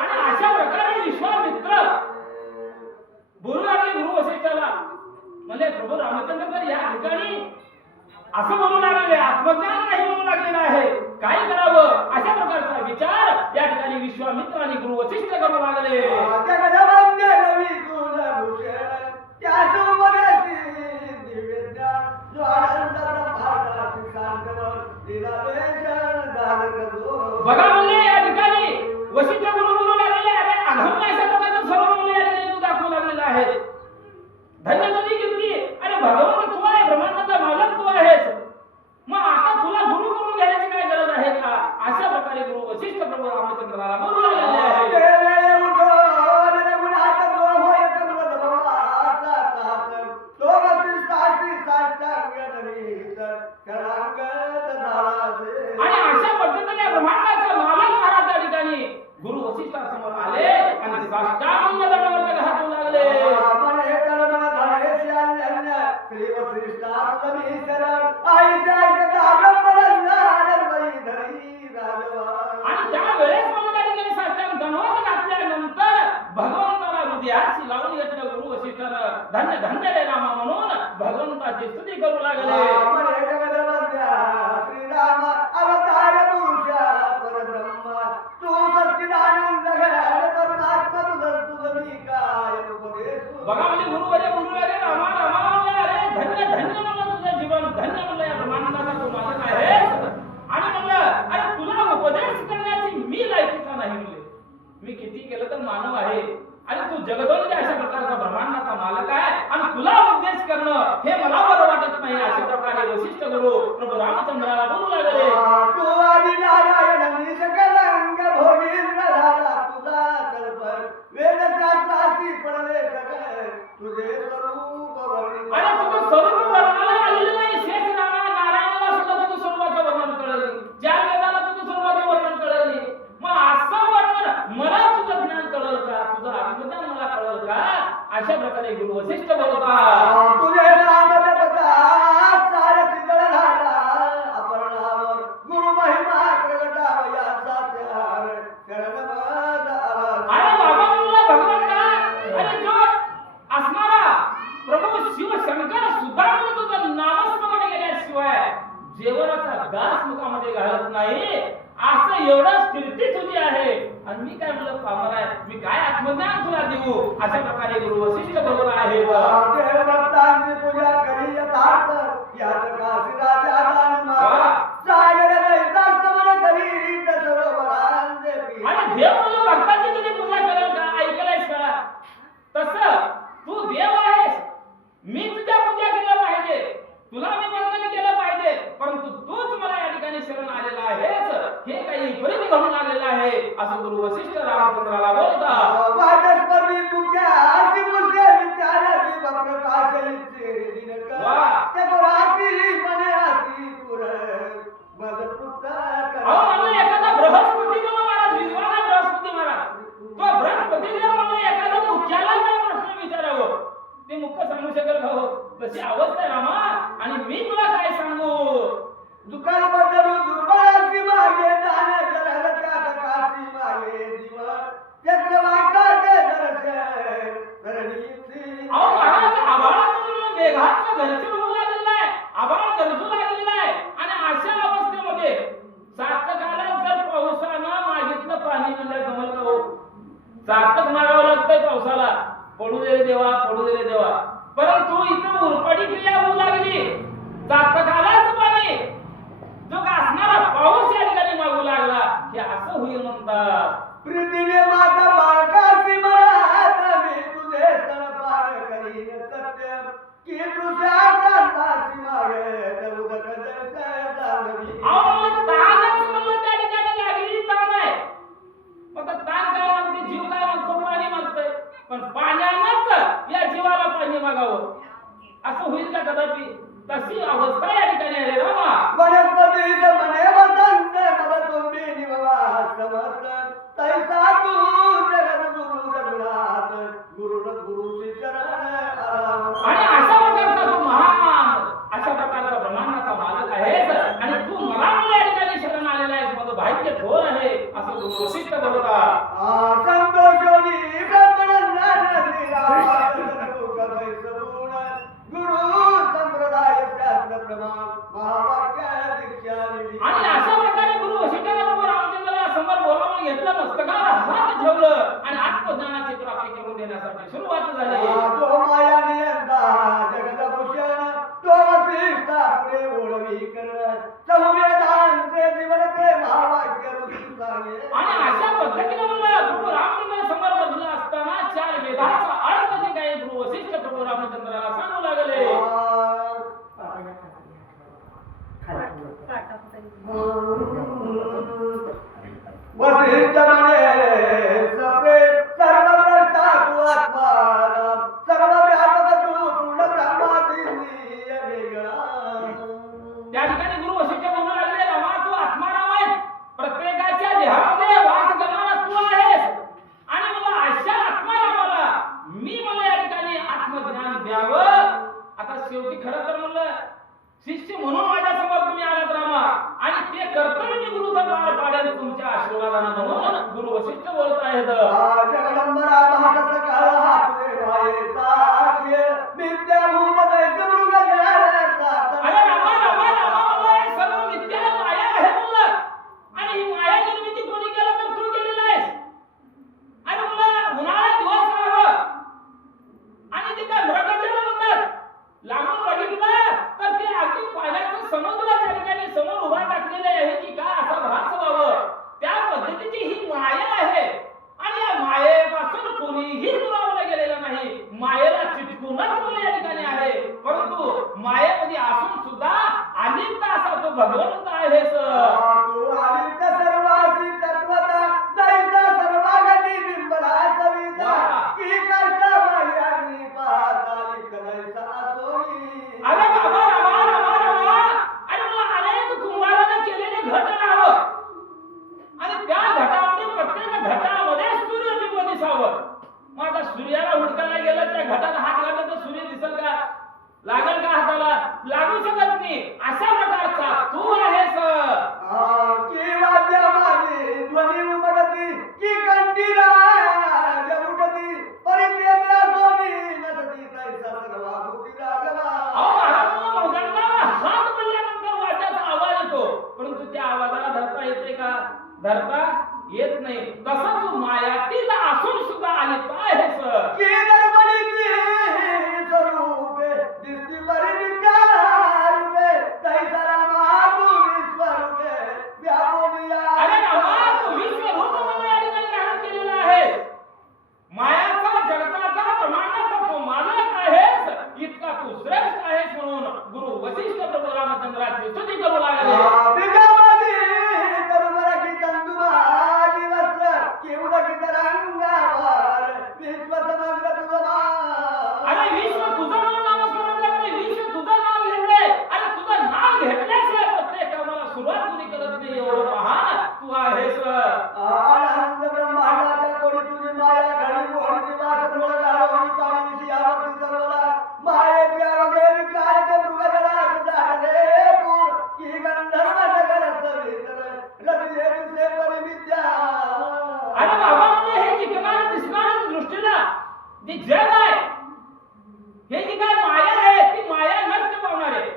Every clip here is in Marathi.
आणि अशा प्रकारे विश्वामित्र बोलू लागले गुरु वसिष्ठाला. म्हणजे प्रभू रामचंद्र तर या ठिकाणी असं बोलू लागले, आत्मज्ञान नाही म्हणू लागलेलं आहे, काय करावं अशा प्रकारचा विचार या ठिकाणी विश्वामित्र आणि गुरु वसिष्ठ करू लागले. बघा म्हणले या ठिकाणी वसिष्ठ गुरु बोलू लागलेले, अरे अधम्य अशा प्रकारचं सर्व म्हणले या ठिकाणी तू दाखवू लागलेला आहे. धन्य तुझी कीर्ती, अरे भगवंत तू आहे, ब्रह्मांडाचा मालक तू आहेस, मग आता तुला गुरु करून घेण्याची काय गरज आहे का? अशा प्रकारे गुरु वसिष्ठ प्रभू रामचंद्राला बोलू लागलेले आहे. आणि अशा पद्धतीने ब्रह्मांडाचा मालक महाराज त्या ठिकाणी गुरु वसिष्ठासमोर आले आणि साष्टांग दंडवत घालू लागले. आणि त्यावेळेस मला त्या ठिकाणी साष्टांग दंडवत घातल्यानंतर भगवंताला हृदयाशी लावून घेतलं गुरु वसिष्ठानं. धन्य धन्य रे रामा म्हणून भगवंताची स्तुती करू लागले. बघा म्हणजे गुरु वरे बोलू लागले, रामा रामा म्हणले, अरे धन्य धन्य म्हणलं तुझं जीवन, धन्य म्हणलं या ब्रह्मांडाचा तू मालक आहेस. आणि म्हणलं अरे तुला उपदेश करण्याची मी लायकीचा नाही म्हणले. मी किती केलं तर मानव आहे आणि तू जगदोन्नती अशा प्रकारचा ब्रह्मांडाचा मालक आहे आणि तुला उपदेश करणं हे मला बरं वाटत नाही. अशा प्रकारे वसिष्ठ गुरु प्रभू रामचंद्राला बोलू लागले. अरे तुझं स्वरूप वर्णाला आलेलं नाही. शेष नारायणाला सुद्धा तुझं स्वरूपाचं वर्णन कळलं नाही, ज्या वेदाला तुझं स्वरूपाचं वर्णन कळलं नाही, मग असं वर्णन मला तुझं ज्ञान कळलं का, तुझं आत्मज्ञान मला कळलं का? अशा प्रकारे गुरु वसिष्ठ बोलतात. तुझे नाम जपता सारे सिद्ध झाला अपरणावर गुरु महिमा प्रगटावया सात्यार शरण अरे बाबा म्हणलं भगवंता, अरे जो असणारा प्रभू शिव शंकर सुद्धा म्हणून तुझं नामस्मरण केल्याशिवाय जेवणाचा घास मुखामध्ये घालत नाही, असं एवढं कीर्ती तुझी आहे. आणि मी काय म्हणलं पामर आहे, मी काय आत्मज्ञान तुला देऊ? अशा प्रकारे गुरु वसिष्ठ बोलत आहे. देवभक्तांची पूजा करी यथार्थ याच काशी राजा दान मागा सागर दैतास्तवन करी सरोवरांचे पी. आणि देव म्हणून भक्तांची तुझी पूजा करेल का? ऐकलंयस का? तसं तू देव आहेस, मी तुझ्या पूजा केलं पाहिजे, तुला मी वंदन केलं पाहिजे, परंतु तूच मला या ठिकाणी शरण आलेला आहेस, हे काही विपरीत घडून लागलेलं आहे असं गुरु वसिष्ठ रामचंद्राला बोलतात. वाजस्पती तुझ्या आशी मुझे विचाराची प्रकाशलीचे दिनकर ते राती मने आती पुर मदपुता कर. अहो म्हणलं एखादा बृहस्पती म्हणून महाराज विद्वान बृहस्पती महाराज, तो बृहस्पती जर म्हणलं एखादा मुख्याला काय प्रश्न विचारावं ते मुख्य सांगू शकेल का? हो तशी अवस्था आहे रामा. आणि मी तुला काय सांगू? दुकान बदलू दुर्बळाची मागे दान करल त्या काशी मागे जीवन चक्रवाकाचे दर्शन करणीची. अहो महाराज आबाळातून मेघाचं घरचे होऊ लागलेलं आहे, आबाळ गरजू लागलेलं आहे. आणि अशा अवस्थेमध्ये सार्थकाला जर पावसानं मागितलं पाणी म्हणलं जमल का? हो सार्थक मागावं लागतंय पावसाला, पडू दे रे देवा, पडू दे रे देवा. परंतु इथं उरपाटी क्रिया होऊ लागली, सार्थकालाच पाणी जो का असणारा पाऊस या ठिकाणी मागू लागला, हे असं होईल म्हणतात. प्रीतीने माता बाळकाशी म्हणत मी तुझे तळपार करीन सत्य की तुझ्या कांताची मागे उदक जळते जाणवी. अहो तानच म्हणलं त्या ठिकाणी लागली तान आहे. मग तान काय मागते? जीव काय मागतो? पाणी मागतोय. पण पाण्यानंच या जीवाला पाणी मागावं असं होईल का कदापि? तशी अवस्था या ठिकाणी आहे रामा. वनस्पती मने वसंत मला तुम्ही निवा समस्त तैसा भाग्य थोर आहे असं गुरु वशिष्ठ बोलतात. संतोषोनी ब्रह्मणंदन श्रीराम गुरु संप्रदाय शास्त्र प्रमाण महावाक्य दीक्षा दिली. आणि अशा प्रकारे गुरु वशिष्ठाला प्रभू रामचंद्राला समोर बोलावून घेतलं, मस्तकावर हात ठेवलं आणि आत्मज्ञानाची प्राप्ती करून देण्यासाठी सुरुवात झाली. तो माया नियंता जगदभूषण तो वसिष्ठा पुढे ओळवी करण चहुवेदांचे जीवनचे महावाक्य ऋषी सांगे. आणि अशा पद्धतीने म्हणलं प्रभू रामचंद्र समोर बसला असताना चार वेदाचा अर्थ जे काही गुरु वशिष्ठ प्रभू रामचंद्राला सांगू लागले. वसिष्ठ म्हणे सपे सर्व द्रष्टा तू आत्मा सर्व व्यापक तू पूर्ण ब्रह्माची वेगळा. त्या ठिकाणी गुरु वशिष्ठ म्हणू लागले, रामा तू आत्माराम आहेस, प्रत्येकाच्या देहामध्ये वास करणारा तू आहेस. आणि मला अशा आत्मारामाला मला या ठिकाणी आत्मज्ञान द्यावं. आता शेवटी खरं तर म्हणलं शिष्य म्हणून माझ्या समोर तुम्ही आलात रामा, आणि ते कर्तव्य मी गुरुचं पार पाडेल तुमच्या आशीर्वादानं म्हणून गुरु वशिष्ठ बोलत आहेत. जगदंबरा महाकस काळ हा तुझे मायेचा खेळ विद्याभूत दैत्य मृग जळाचा. अरे रामा रामा रामा म्हणलं, हे सर्व मिथ्या माया आहे म्हणलं. आणि ही माया निर्मिती कोणी केलं तर तू केलेलं आहेस. आणि म्हणलं उन्हाळा दिवस राहावं आणि ते काय मृगजळ म्हणतात, लांबून बघितलं तर ते अगदी पाण्याचं समुद्र त्या ठिकाणी समोर उभा टाकलेले आहे की काय असा भास व्हावं. त्या पद्धतीची ही माया आहे. आणि या मायेपासून कोणीही दुरावलं गेलेलं नाही. मायेला चिटकूनच म्हणून या ठिकाणी आहे. परंतु मायेमध्ये असून सुद्धा अलिप्त असा तो भगवंत आहेस. तू अलिप्त सर्वासी तत्वता दैसा सर्वागती बिंबला सविता की कष्ट मायाग्नी पाताली दैसा असोरी. अरे बाबा रामा रामा रामा, अरे मला अनेक कुंभाराने केलेले घट राहावं आणि त्या घटामध्ये प्रत्येक घटामध्ये सूर्यबिंब दिसावं. मग आता सूर्याला हुडकायला गेलं त्या घटात हात घातला तर सूर्य दिसेल का? लागल का हाताला? लागू शकत नाही. अशा प्रकारचा तू आहेस. की वाद्य माझी ध्वनी उमटती की कंठी राज उठती परित्यक्ता स्वामी नसती तैसा सर्वाभूती रागवा. अहो महाराजांना मृदंगावर हात पडल्यानंतर वाद्याचा आवाज येतो, परंतु त्या आवाजाला धरता येते का? धरता येत नाही. तसं तू मायातीत असून सुद्धा अलिप्त आहेस. की दर्पणीची स्वरूपे दिसती परिनिकारूपे तैसा रामा तू विश्वरूपे व्यापोनिया. अरे रामा तू विश्वरूप म्हणून या ठिकाणी धारण केलेला आहेस. मायाचा जगताचा प्रमाणाचा तू मालक आहेस. इतका तू श्रेष्ठ आहेस म्हणून गुरु वशिष्ठ प्रभू रामचंद्राची स्तुती करू लागले. बिगामती तरुमरकी तंतुमादी वस्त्र की उदकी तरंगावर विश्व समग्र तुझा. अरे विश्व तुझं मला नामस्मरण करते, विश्व तुझं नाव घेतलंय. अरे तुझं नाव घेतल्याशिवाय प्रत्येक कामाला सुरुवात कोणी करत नाही. एवढं महान तू आहेस. आनंद ब्रह्मांडाच्या कोणी तुझी माया घडी मोहनी वास डोळ घालवणी पाणी दिशी आवडती सर्वदा मायेची आरोग्य विकार ते मृगजळात दाटले पूर की गंधर्व नगर सवितर रतिये दिसे परिविद्या. अरे बाबा म्हणजे हे जिंकणारं दिसणारं दृष्टीला जे जग आहे, हे जी काय माया आहे ती माया नष्ट पावणार आहे.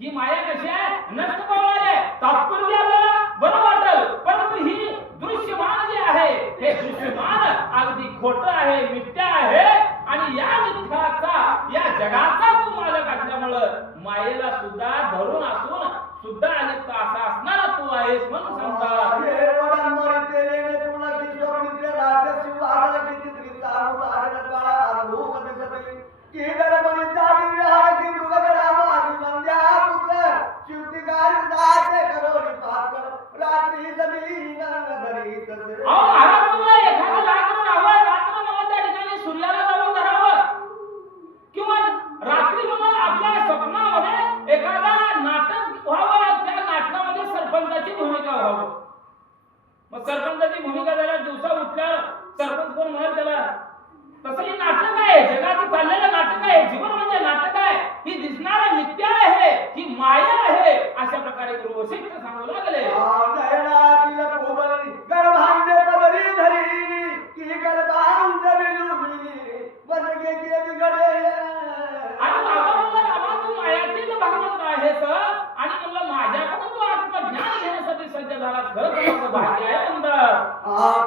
ही माया कशी आहे? नष्ट पावणार आहे. तात्पुरती आपल्याला बरं वाटेल, परंतु ही दृश्यमान जे आहे हे दृश्यमान अगदी खोटं आहे, मिथ्या आहे. आणि या मिथ्याचा या जगाचा तू मालक असल्यामुळं मायेला सुद्धा धरून असून सुद्धा अलिप्त असा असणारा तू आहेस म्हणून सांगतात. हे ओडंबरीचे लेणे तुला की स्वप्नीचे राज्य शिवाला की चित्रीचा उदाहरण बाळा अनुभूत दिसते की गणपतीचा विहार की मृगजळा माझी मंद्या पुत्र शिवतिकार दाते करोडी पात्र रात्री जमीन धरी तसे. अहो महाराज म्हणलं एखादं रात्र राहावं, रात्र मला त्या ठिकाणी सूर्याला जाऊन धरावं, किंवा रात्री मला आपल्या स्वप्नामध्ये एखादा नाटक व्हावं, त्या नाटकामध्ये सरपंचाची भूमिका व्हावं. मग सरपंचाची भूमिका झाल्या दिवसा उठल्यावर सरपंच कोण म्हणाल त्याला? तसं हे नाटक आहे, जगात चाललेलं नाटक आहे. जीवन म्हणजे नाटक आहे. ही दिसणारा मिथ्या आहे, ही माया आहे. अशा प्रकारे गुरु वशिष्ठ सांगू लागले. नयनातील परिचय झाला खरं तर माझं भाग्य आहे म्हणतात.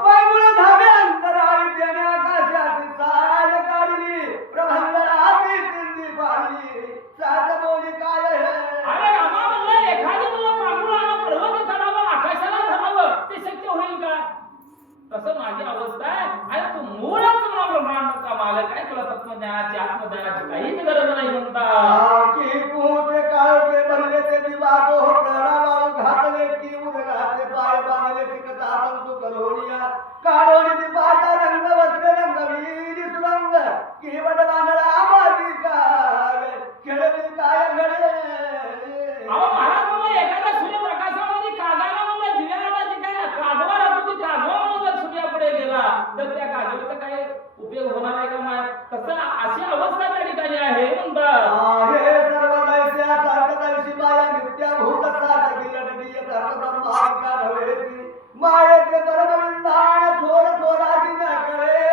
पायमुळे धाबे अंतराळी त्याने आकाशाची साज काढली प्रबंधनाची सिंधी पाडली सात बोली काय अरे रामा म्हणलं एखादी मुलं पांडुळानं पर्वत चढावं आकाशाला धरावं ते शक्य होईल का? तसं माझी अवस्था आहे आणि तू मूळच ब्रह्मांडाचा मालक आहे. तुला तत्वज्ञानाची आत्मज्ञानाची काहीच गरज नाही म्हणतात. की पोते काळके भरले ते दिवातो करावाळू घातले की उरगाचे पाय बांधले टिकता तंतू करोनिया काढोनी दिपाचा रंग वस्त्र रंगवीरी सुरंग की वड बांधला माती काय खेळती काय घडे अहो महाराज मला एखाद्या सूर्यप्रकाशामध्ये कागाला म्हणलं दिव्याला जी काय काजवा राहतो ती काजवा म्हणून जर सूर्यापुढे गेला तर त्या काजवाचा काय उपयोग होणार आहे का माय? तसं अशी अवस्था त्या ठिकाणी आहे म्हणतात. हे सर्व दैस्या सारखी माया नित्या भूत सात गिलडगीय धर्म ब्रह्माविका नव्हेती मायेचे परमविंदान थोर थोराची न करे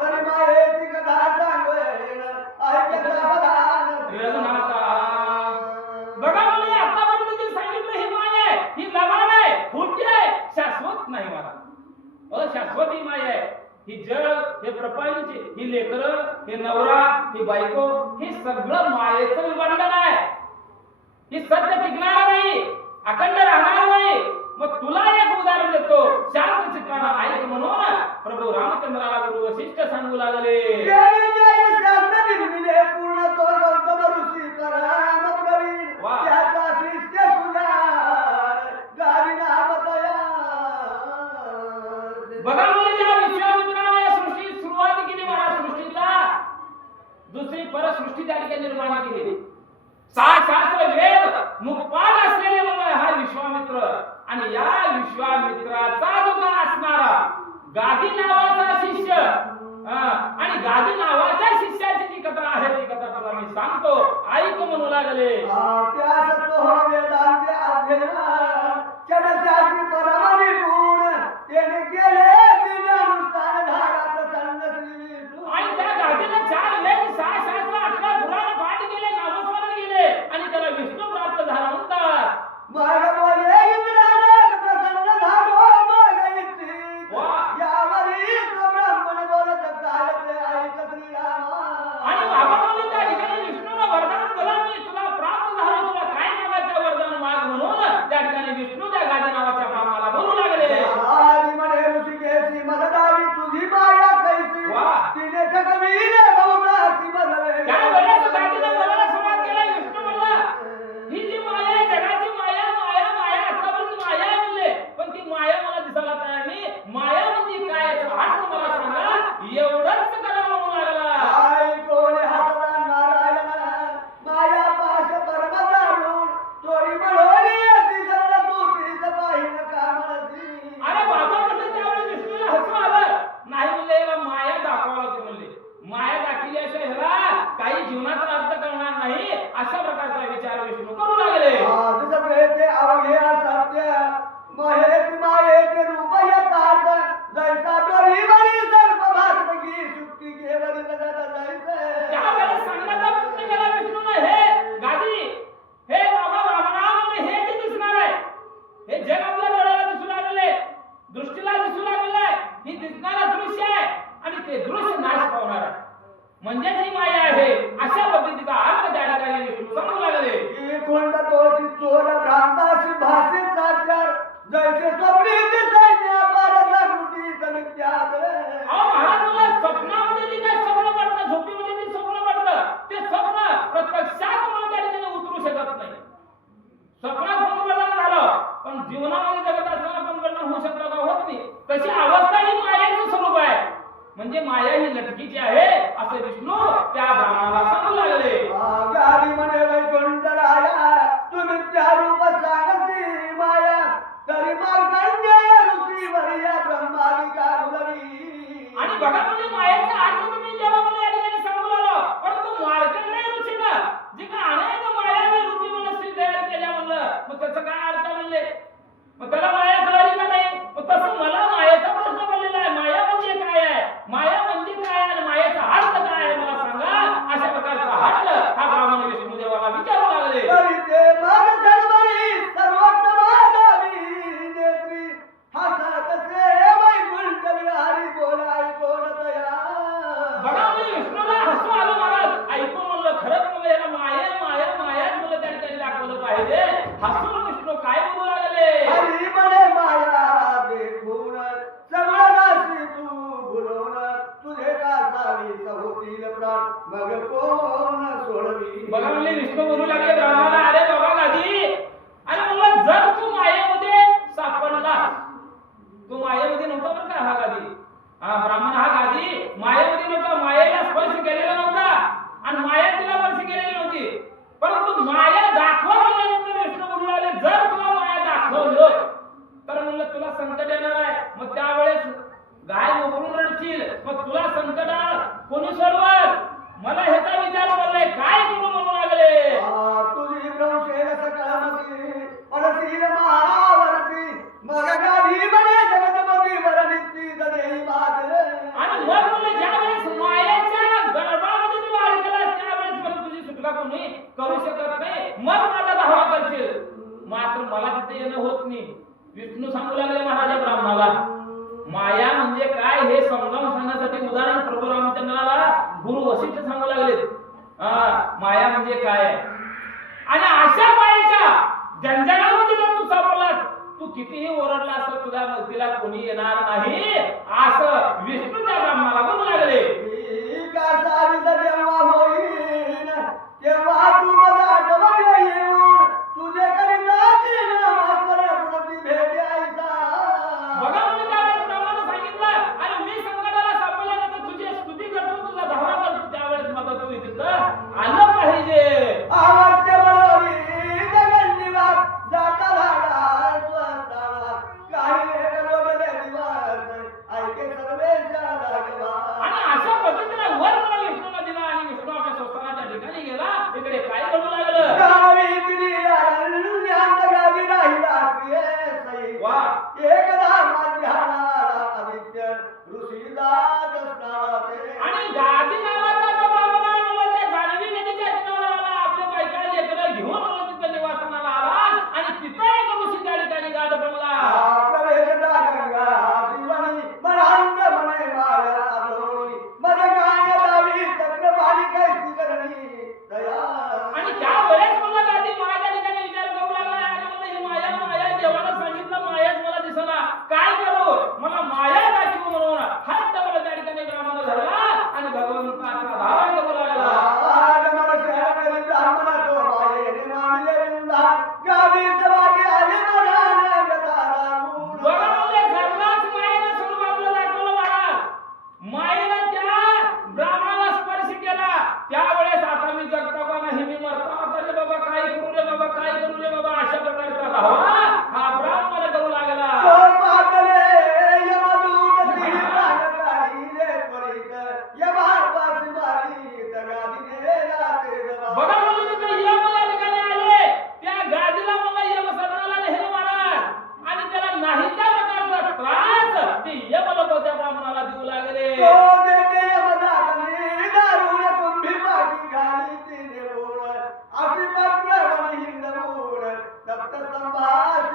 तरी मायेची कथा सांगेन ऐक सावधान बघा मला आतापर्यंत जे सांगितलं ही माया आहे ही लबाड आहे खोटी आहे शाश्वत नाही मला अशाश्वत ही माया आहे. ही जग हे प्रपंच ही लेकरं हे नवरा ही बायको हे सगळं मायेचं विबंधन आहे. ही सत्य टिकणार नाही अखंड राहणार नाही. मग तुला एक उदाहरण देतो शांत चित्तानं ऐक म्हणून प्रभू रामचंद्राला गुरु वशिष्ठ सांगू लागले पूर्ण तो गौतम ऋषी कराम प्रवीण त्याचा शिष्य सुजान गावी नामतया बघा म्हणजे या विश्वामित्राने या सृष्टी सुरुवात केली महाराज सृष्टीचा दुसरी परसृष्टी त्या ठिकाणी निर्माण केली. 6 शास्त्र वेद मुखपाल असलेले म्हणजे हा विश्वामित्र आणि या विश्वामित्राचा जो काय असणारा गादी नावाचा शिष्य आणि गादी नावाच्या शिष्याची जी कथा आहे ती कथा तुला मी सांगतो ऐक म्हणू लागले. त्या सत्व वेदांचे अध्ययन चढशास्त्री परमनी गुण त्याने केले तिने अनुष्ठान धारा प्रसन्न श्री आणि त्या गादीला 4 वेद 6 शास्त्र 18 पुराण पाठ केले नामस्मरण केले आणि त्याला विष्णू प्राप्त झाला म्हणतात. मग बोले इंद्राने प्रसन्न झालो मग इच्छित यावरी ब्राह्मण बोलत काय ते ऐक श्रीरामा आणि बाबा म्हणले त्या ठिकाणी विष्णूला वरदान दिलं मी तुला प्राप्त झालं तुला काय मागायचं वरदान माग म्हणून त्या ठिकाणी संकट येणार आहे. मग त्यावेळेस गाय मोकळून रडतील, मग तुला संकट कोणी सोडवल? मला ह्याचा विचार पडलाय, काय करू म्हणू लागले. तुझी प्रौशेल सकळमती पडशील महावरती मग गाधी बने जगतपती बरनिती गदेई बादल. आणि मग मुले ज्यावेळेस मायेच्या गर्भामध्ये तू अडकलास त्यावेळेस मला तुझी सुटका कोणी करू शकत नाही. मग माझा धावा करशील. मात्र मला तिथे येणं होत नाही. विष्णू सांगू लागले महाराजा ब्राह्मणाला, माया म्हणजे काय हे समजावून सांगण्यासाठी उदाहरण प्रभू रामचंद्राला गुरु वशिष्ठ सांगू लागले. माया म्हणजे काय आणि अशा मायेच्या जंजाळामध्ये जर तू सापडलास, तू कितीही ओरडला असं तुझ्या मदतीला कोणी येणार नाही असं विष्णू त्या ब्राह्मणाला म्हणू लागले. जेव्हा होईल तेव्हा तू मला आठवण येऊन तुझे करिताची नामास्मरण भेट आईचा. बघा म्हणजे त्यावेळेस ब्राह्मणाने सांगितलं, आणि मी संकटाला सापडल्यानंतर तुझी स्तुती करतो, तुझा धावा करतो, त्यावेळेस माझा तू तिथं आलं पाहिजे. आवश्य बळवली जगन्निवास जाता झाला स्वतःला काही एक लोटले दिवस ऐके सर्वेच्या रागवा. आणि अशा पद्धतीने वर मला विष्णूला दिला आणि विष्णू आपल्या स्वतःच्या ठिकाणी गेला. इकडे काय घडू लागलं. गावी तिरी अरण्यात गावी राहिला प्रिय वा. एकदा मध्यानाला आदित्य ऋषीदास स्नाते. आणि गादी नावाचा जो ब्राह्मण आहे मला त्या जानवी नदीच्या किनाऱ्यावर आला. आपल्या बायका लेकरं घेऊन मला तिथं निवासस्थानाला आला आणि तिथं एक ऋषी त्या ठिकाणी गाड बनला. प्रवेशदा गंगा जीवनी मनांत मने माया आलोनी मद गाण्या दावी चक्रवाणी कैसी करणी दया. आणि त्यावेळेस मला गादी माया ठिकाणी विचार करू लागला. आणि मला ही माया माया देवाला सांगितलं, मायाच मला दिसना, काय करू, मला माया दाखवू म्हणून हट्ट मला त्या ठिकाणी ब्राह्मण धरला आणि भगवंताचा धावा करू लागला. बघा म्हणजे घरलाच मायेनं सुरुवातीला दाखवलं महाराज. मायेनं त्या ब्राह्मणाला स्पर्श केला. त्यावेळेस आता मी जगता का नाही, मी मरता आता रे बाबा, काय करू रे बाबा, काय करू रे बाबा, अशा प्रकारचा धावा हा ब्राह्मण करू लागला. बघा म्हणजे तिथे यम या ठिकाणी आले. त्या गादीला मला यम सदनाला नेहमी महाराज आणि त्याला नाही त्या प्रकारचा त्रास ते यम लोक त्या ब्राह्मणाला देऊ लागले.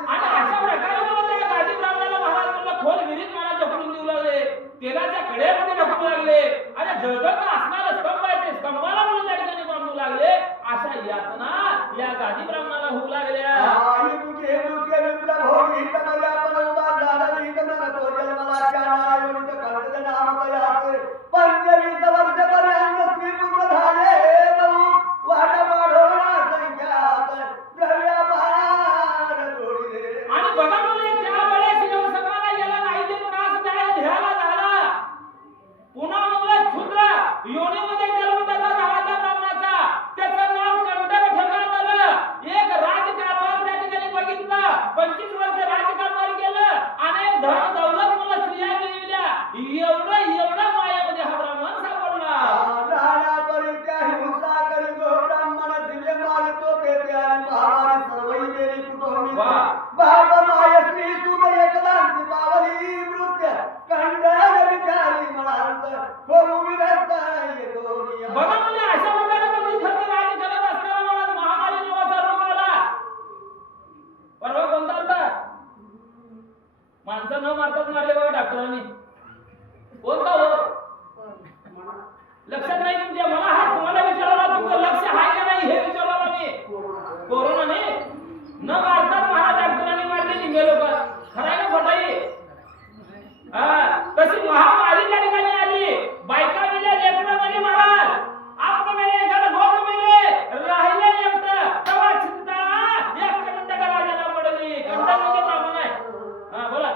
आणि अशा प्रकारे मला त्या गादी ब्राह्मणाला महाराज मला खोल विहिरीत मला ढकलून देऊ लागले. तेलाच्या कडेमध्ये ढकलू लागले. आणि जळजळत असणारा स्तंभ आहे ते स्तंभाला मला त्या ठिकाणी बांधू लागले. अशा यातना या गादी ब्राह्मणाला होऊ लागल्या. आणि बघा म्हणजे त्यावेळेस यमसदनाला याला नाही ते त्रास द्यायला झाला. पुन्हा मुला क्षुद्र योनीमध्ये जन्मदाता झाला त्या ब्राह्मणाचा. त्याचं नाव कंटक ठेवण्यात आलं. एक राजकारभार त्या ठिकाणी बघितला. 25 वर्ष राजकारभार केलं. अनेक धन दौलत मला स्त्रिया मिळविल्या. एवढं मायामध्ये हा ब्राह्मण सापडला. बघा म्हणजे अशा प्रकारे म्हणजे खरं राज करत असताना मला महामारी नावाचा रोग आला. परवा कोणता होता? माणसं न मारताच मारले बाबा डॉक्टरांनी. कोणता हो? लक्षात नाही तुमच्या? मला हा तुम्हाला विचारला, तुमचं लक्ष आहे का नाही हे विचारला मी. कोरोनाने न मारताच महाराज डॉक्टरांनी मारले निघे लोक. खरं आहे का खोटं आहे? तशी महामारी त्या ठिकाणी आली. बायका मेल्या, लेकरं मेली महाराज. आप मेले, घर गोप मेले, राहिले एकटं. तेव्हा चिंता एक कंटक राजाला पडली. कंटक म्हणजे ब्राह्मण आहे. बोला.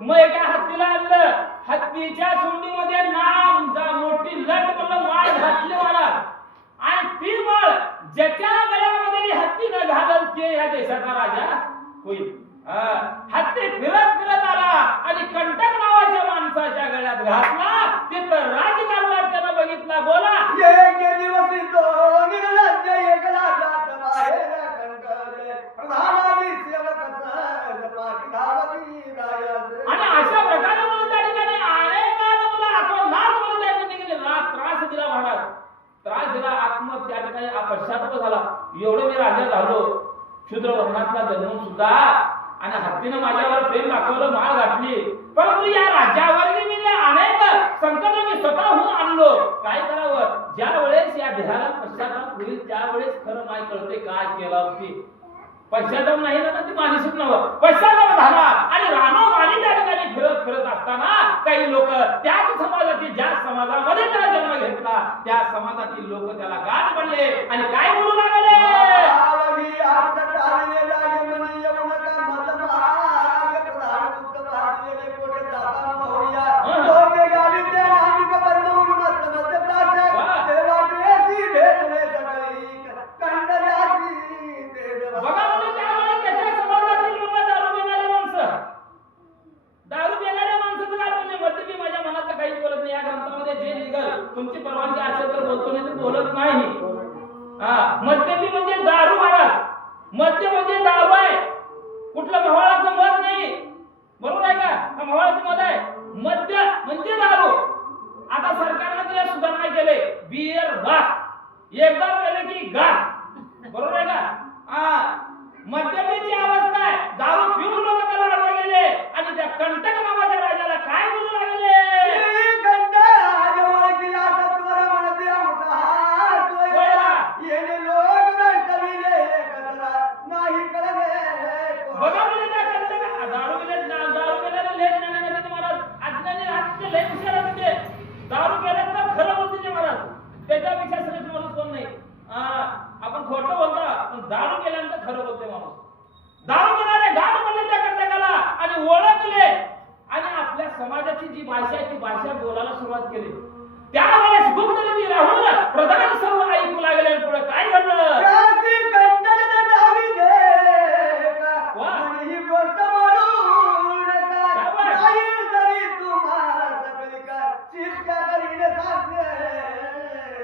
मग एका हत्तीला आणलं, हत्तीच्या सोंडीमध्ये मोठी लट म्हणलं माळ घातली मला, आणि ती माळ ज्याच्या गळ्यामध्ये हत्ती न घालल ते या देशाचा राजा होईल. हत्ती फिरत फिरत आला आणि कंटक नावाच्या माणसाच्या गळ्यात घातला. तिथं राजकारभार त्यानं बघितला. बोला एक दिवशी तो निर्लज्ज एकला जात बाहेर कंकरे प्रधानादी सेवक पाठी धावती रायाचे. आणि अशा प्रकारे मला त्या ठिकाणी अनेकांना मला अतोनात मला त्या ठिकाणी त्रास दिला महाराज, त्रास दिला. त्या ठिकाणी पश्चाताप झाला. एवढं मी राजा झालो, शूद्र वर्णातला जन्म सुद्धा, आणि हत्तीनं माझ्यावर प्रेम दाखवलं, माळ घातली, परंतु या राज्यावर मी अनेक संकट मी स्वतःहून आणलो. काय करावं? ज्या वेळेस या देहाला पश्चाताप होईल त्यावेळेस खरं नाही कळते काय केलं होती. पश्चाताप नाही ना ती मानसिक नव्ह, पश्चाताप झाला. आणि रानो माली त्या ठिकाणी फिरत फिरत असताना काही लोक त्याच समाजातील, ज्या समाजामध्ये त्याला जन्म घेतला त्या समाजातील लोक त्याला गाठ पडले आणि काय बोलू लागले? तुमची परवानगी असेल तर बोलतो, नाही तर बोलत नाही. मद्यपी म्हणजे दारू महाराज, मद्य म्हणजे दारू आहे, कुठलं मवाळाचं मध नाही. बरोबर आहे का? मवाळाचं मध आहे. मद्य म्हणजे दारू. आता सरकारने त्याला सुधारणा केले, बियर बार, एकदा पेले की गार. बरोबर आहे का? मद्यपीची अवस्था आहे, दारू पिऊन लोक त्याला अडवले गेले. आणि त्या कंटक नावाच्या राजाला काय बोलू लागले? दारू केलं तर खरं बोलते महाराज, त्याच्यापेक्षा श्रेष्ठ माणूस कोण नाही. आपण खोटं बोलता, पण दारू केल्यानंतर खरं बोलते माणूस. दारू पिणारे गाठ म्हणले त्या कंटकाला आणि ओळखले, आणि आपल्या समाजाची जी भाषा आहे ती भाषा बोलायला सुरुवात केली. त्यावेळेस गुप्तरीती राहून प्रधान सर्व ऐकू लागले. पुढे काय घडलं?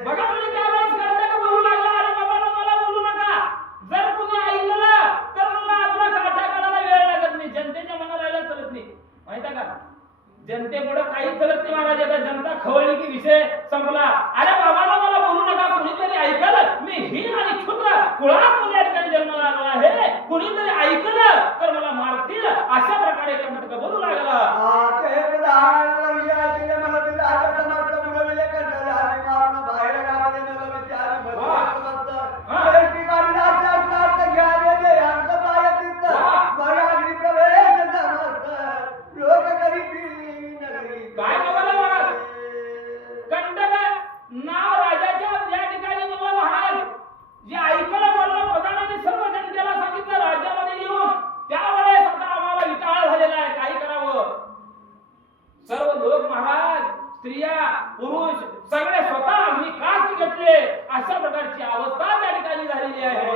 बघा म्हणजे त्यावेळेस कंटक बोलू लागला, अरे बाबा मला बोलू नका, जर कुणी ऐकलं तर मला आपला काटा काढायला वेळ लागत नाही. जनतेच्या मनाला राहायला चलत नाही, माहिती का? जनतेपुढे काही चलत नाही महाराज. आता जनता खवळली की विषय संपला. अरे बाबाला मला बोलू नका, कुणीतरी ऐकलं मी हीन आणि क्षुद्र कुळात या ठिकाणी जन्माला आलो आहे, कुणीतरी ऐकलं तर मला मारतील, अशा प्रकारे कंटक बोलू लागला. काय बाबाला महाराज? कंटक नाव राजाच्या या ठिकाणी मला महाराज जे ऐकलं बोललं प्रधानाने सर्व जनतेला सांगितलं राज्यामध्ये येऊन. त्यावेळेस आता आम्हाला विचार झालेला आहे, काय करावं? सर्व लोक महाराज, स्त्रिया, पुरुष सगळे स्वतः अग्नी काष्ट घेतले. अशा प्रकारची अवस्था त्या ठिकाणी झालेली आहे.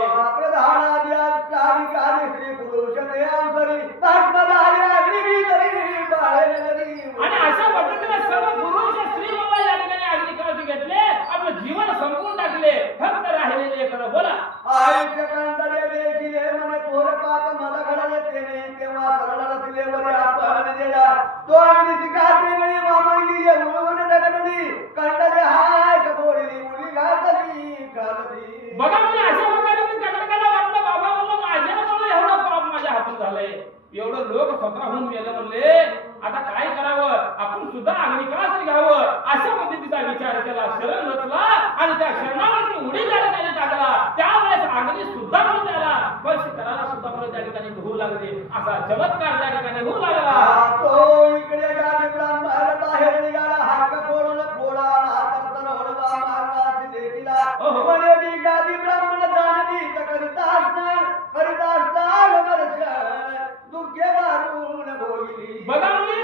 आणि अशा पद्धतीने सर्व पुरुष स्त्री बाबा या ठिकाणी अग्नी काष्ट घेतले, आपलं जीवन संपवून टाकले. फक्त राहिलेले खरं बोला. आयुष्य कंटाळे देखील म्हणे थोर पाप मला घडले तेने, तेव्हा सरळाला दिलेवर आपण दिला तो अग्नीची काठी मिळी मामांगी म्हणून दगडली कंटाळे हाय कबोडली मुली घातली घालली. बघा म्हणजे अशा प्रकारे मी कंटकाला वाटलं, बाबा म्हणलं माझ्यामुळे एवढं पाप माझ्या हातून झालंय, एवढं लोक स्वतःहून गेलं म्हणले, आता काय करावं? आपण सुद्धा अग्निकाष्ट घ्यावं. अशा पद्धतीचा विचार केला, शरण रचला आणि त्या शरणावरती उडी त्या ठिकाणी टाकला. त्यावेळेस अग्नी सुद्धा म्हणून त्याला स्पर्श करायला सुद्धा मला त्या ठिकाणी होऊ लागले. असा चमत्कार त्या ठिकाणी होऊ लागला. तो इकडे गाडी ब्राह्मण बाहेर निघाला, हाक फोडून फोडाला हातात होडवा मारला दिलेला म्हणे मी गाडी ब्राह्मण जाणली करिता असणार करिता असणार वर्षण दुःखे दारुण भोगली. बघा मुली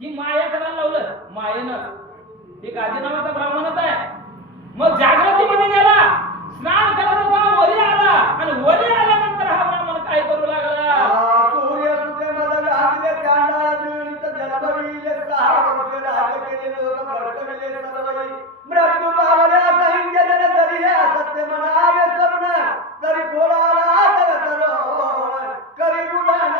ही माया करायला लावलं मायेनं. हे गादी नावाचा ब्राह्मणच आहे. मग जागृतीमध्ये गेला, स्नान करत होता, वरी आला आणि वरी आल्यानंतर हा ब्राह्मण काय करू लागला. सूर्य सुते मदग आदिले चांडाळा दिवळीत जन्मविले 6 वर्ष राज्य केले लोक भ्रष्टविले सर्वई मृत्यू पावल्या संख्य जन तरी हे सत्य म्हणावे स्वप्न तरी कोणाला तर तरोड करी गुणान.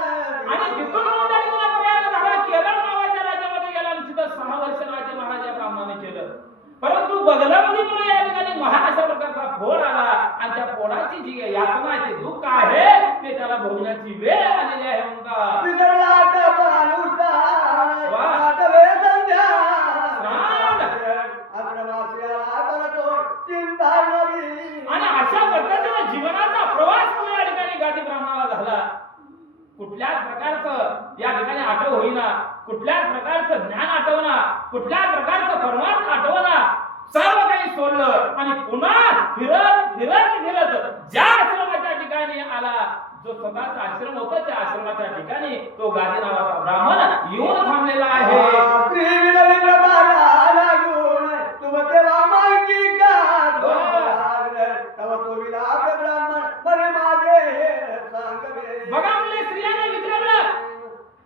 आणि तिथून मग त्याने तुला प्रयाग झाला, केरळ नावाच्या राज्यामध्ये गेला आणि तिथं 6 वर्ष राज्य महाराजा ब्राह्मणाने केलं. परंतु बगलामध्ये मला या ठिकाणी महान अशा प्रकारचा फोड आला आणि त्या फोडाची जी यातना आहे, ते दुःख आहे, ते त्याला भोगण्याची वेळ आलेली आहे म्हणतात. विसरलाट पानुष्ठान वा. आठवे संध्या स्नान. आश्रमासियाला परतोड चिंता नवी. आणि अशा पद्धतीने जीवनाचा प्रवास मला या ठिकाणी गादी ब्राह्मणाला झाला. कुठल्याच प्रकारचं या ठिकाणी आठव होईना, कुठल्याच प्रकारचं ज्ञान आठवना, कुठल्याच प्रकारचं परमार्थ आठवना. सर्व काही सोडलं आणि पुन्हा फिरत फिरत फिरत ज्या आश्रमाच्या ठिकाणी आला, जो स्वतःचा आश्रम होता, त्या आश्रमाच्या ठिकाणी तो गादी नावाचा ब्राह्मण येऊन थांबलेला आहे. बघा म्हणले, स्त्रियाने विचारलं,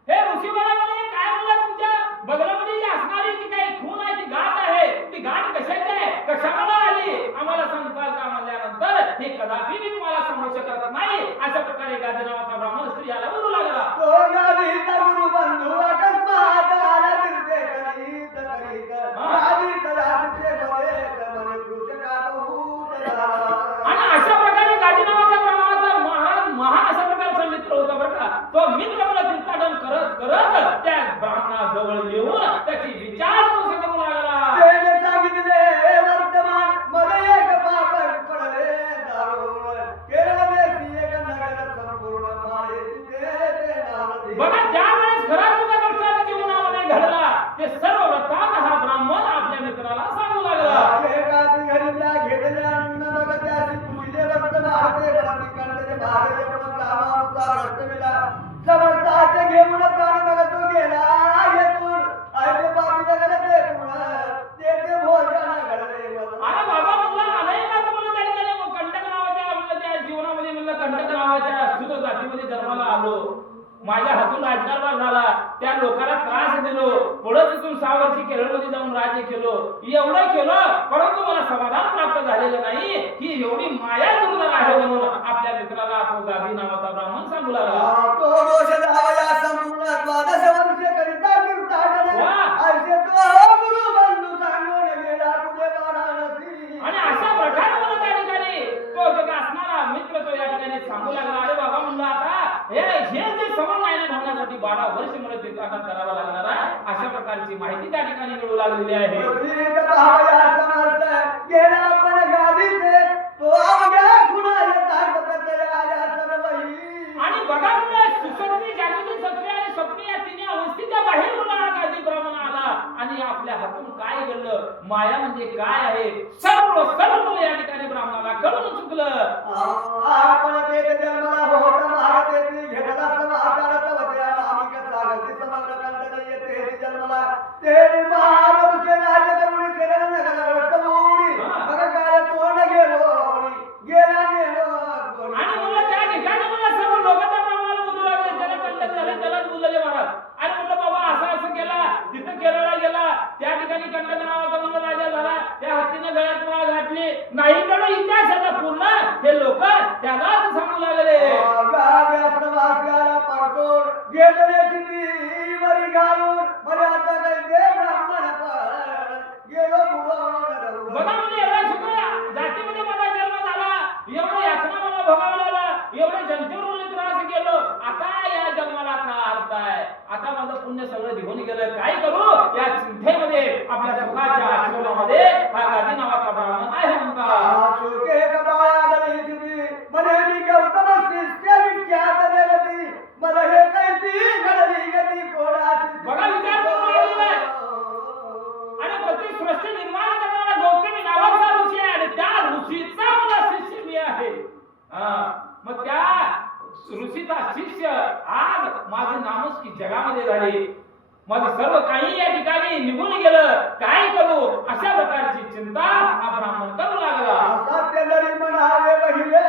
हे ऋषी बघा म्हणे, काय म्हणलं तुमच्या बगलामध्ये जी असणारी जी काही खून आहे, ती गाठ आहे, ती गाठ कशाची आहे, कशामुळे आली, आम्हाला सांगताल का म्हणल्यानंतर हे कदापि मी तुम्हाला सांगू शकत नाही. अशा प्रकारे गादी नावाचा ब्राह्मण स्त्रियाला बोलू लागला. आणि अशा प्रकारे गादी नावाच्या ब्राह्मणाचा महान अशा प्रकारचा मित्र होता बरं का. तो मित्र मला तीर्थाटन करत करत त्या ब्राह्मणाजवळ येऊन त्याची विचारपूस करू लागला. बघा, त्यावेळेस खरा तुझ्या दृष्टाने जीवनामध्ये घडला ते सर्व वृत्तांत हा ब्राह्मण आपल्या मित्राला सांगू लागला. घेऊन प्राण बघत गेला येथून ऐके पापीच्या घरात ते भोजन घडले. आणि बाबा म्हणला, अनेकाच म्हणलं त्या ठिकाणी कंटक नावाच्या म्हणलं त्या जीवनामध्ये म्हणलं कंटक नावाच्या शुद्ध जातीमध्ये जन्माला आलो. माझ्या हातून राजकारभार झाला, त्या लोकांना त्रास दिलो, पुढे तिथून 6 वर्षी केरळमध्ये जाऊन राज्य केलो, एवढं केलं, परंतु मला समाधान प्राप्त झालेलं नाही. ही एवढी माया दुर्लभ आहे म्हणून आपल्या मित्राला तो गादी नावाचा ब्राह्मण सांगू लागला. तो दोष धावया संपूर्ण 12 वर्ष करिता कीर्तन ऐसे तो गुरु बंधू सांगून गेला पुढे वाराणसी. आणि अशा प्रकारे मला त्या ठिकाणी तो जो असणारा मित्र तो या ठिकाणी सांगू लागला. अरे बाबा म्हणलं, आता हे जे समन्वय होण्यासाठी 12 वर्ष मला तीर्थाटन करावं लागणार आहे, अशा प्रकारची माहिती त्या ठिकाणी मिळू लागलेली आहे. गेला आपण गादीचे तो अवघ्या खुणा येतात प्रत्येक आल्या सर्वही. आणि बघा म्हणजे सुसंधी जागृती सत्य आणि स्वप्न या तिन्ही अवस्थेच्या बाहेर होणारा गादी ब्राह्मण आला आणि आपल्या हातून काय घडलं, माया म्हणजे काय आहे, सर्व या ठिकाणी ब्राह्मणाला कळून चुकलं. आपण ते जन्माला होत महाराज घेतला समाचारात होते आम्ही सागती समग्र कंटन येते जन्माला ते महापुरुष राज्य करून केलं नगरवटून बघा काय तोंड गेला आणि मला त्या ठिकाणी मला सर्व लोक त्या ब्राह्मणाला बोलू लागले, ज्याला कंटक झाले त्यालाच बोलले महाराज. आणि म्हणलं बाबा असं केला, तिथं केरळला गेला, त्या ठिकाणी कंटक नावाचा म्हणलं राजा झाला, त्या हत्तीने गळ्यात माळ घातली, नाही कडे इतिहास आहे पूर्ण, हे लोक त्यालाच सांगू लागले. बघा म्हणजे एवढ्या छोट्या जातीमध्ये माझा जन्म झाला, एवढं यातना मला भोगावं लागलं, एवढे जनतेवर मला त्रास केलो, आता या जन्माला काय अर्थ आहे, आता माझं पुण्य सगळं निघून गेलं, काय करू. या चिंतेमध्ये आपल्या स्वतःच्या आश्रमामध्ये हा गादी नावाचा ब्राह्मण आहे म्हणतात. बघा विचार करून राहिलेला आहे. आणि प्रत्येक सृष्टी निर्माण करणारा गौतमी नावाचा ऋषी आहे आणि त्या ऋषीचा मला शिष्य मी आहे. मग त्या ऋषीचा शिष्य आज माझे नामच की जगामध्ये झाले. माझं सर्व काही या ठिकाणी निघून गेलं, काय करू अशा प्रकारची चिंता हा ब्राह्मण करू लागला. असत्य जरी म्हणावे पहिले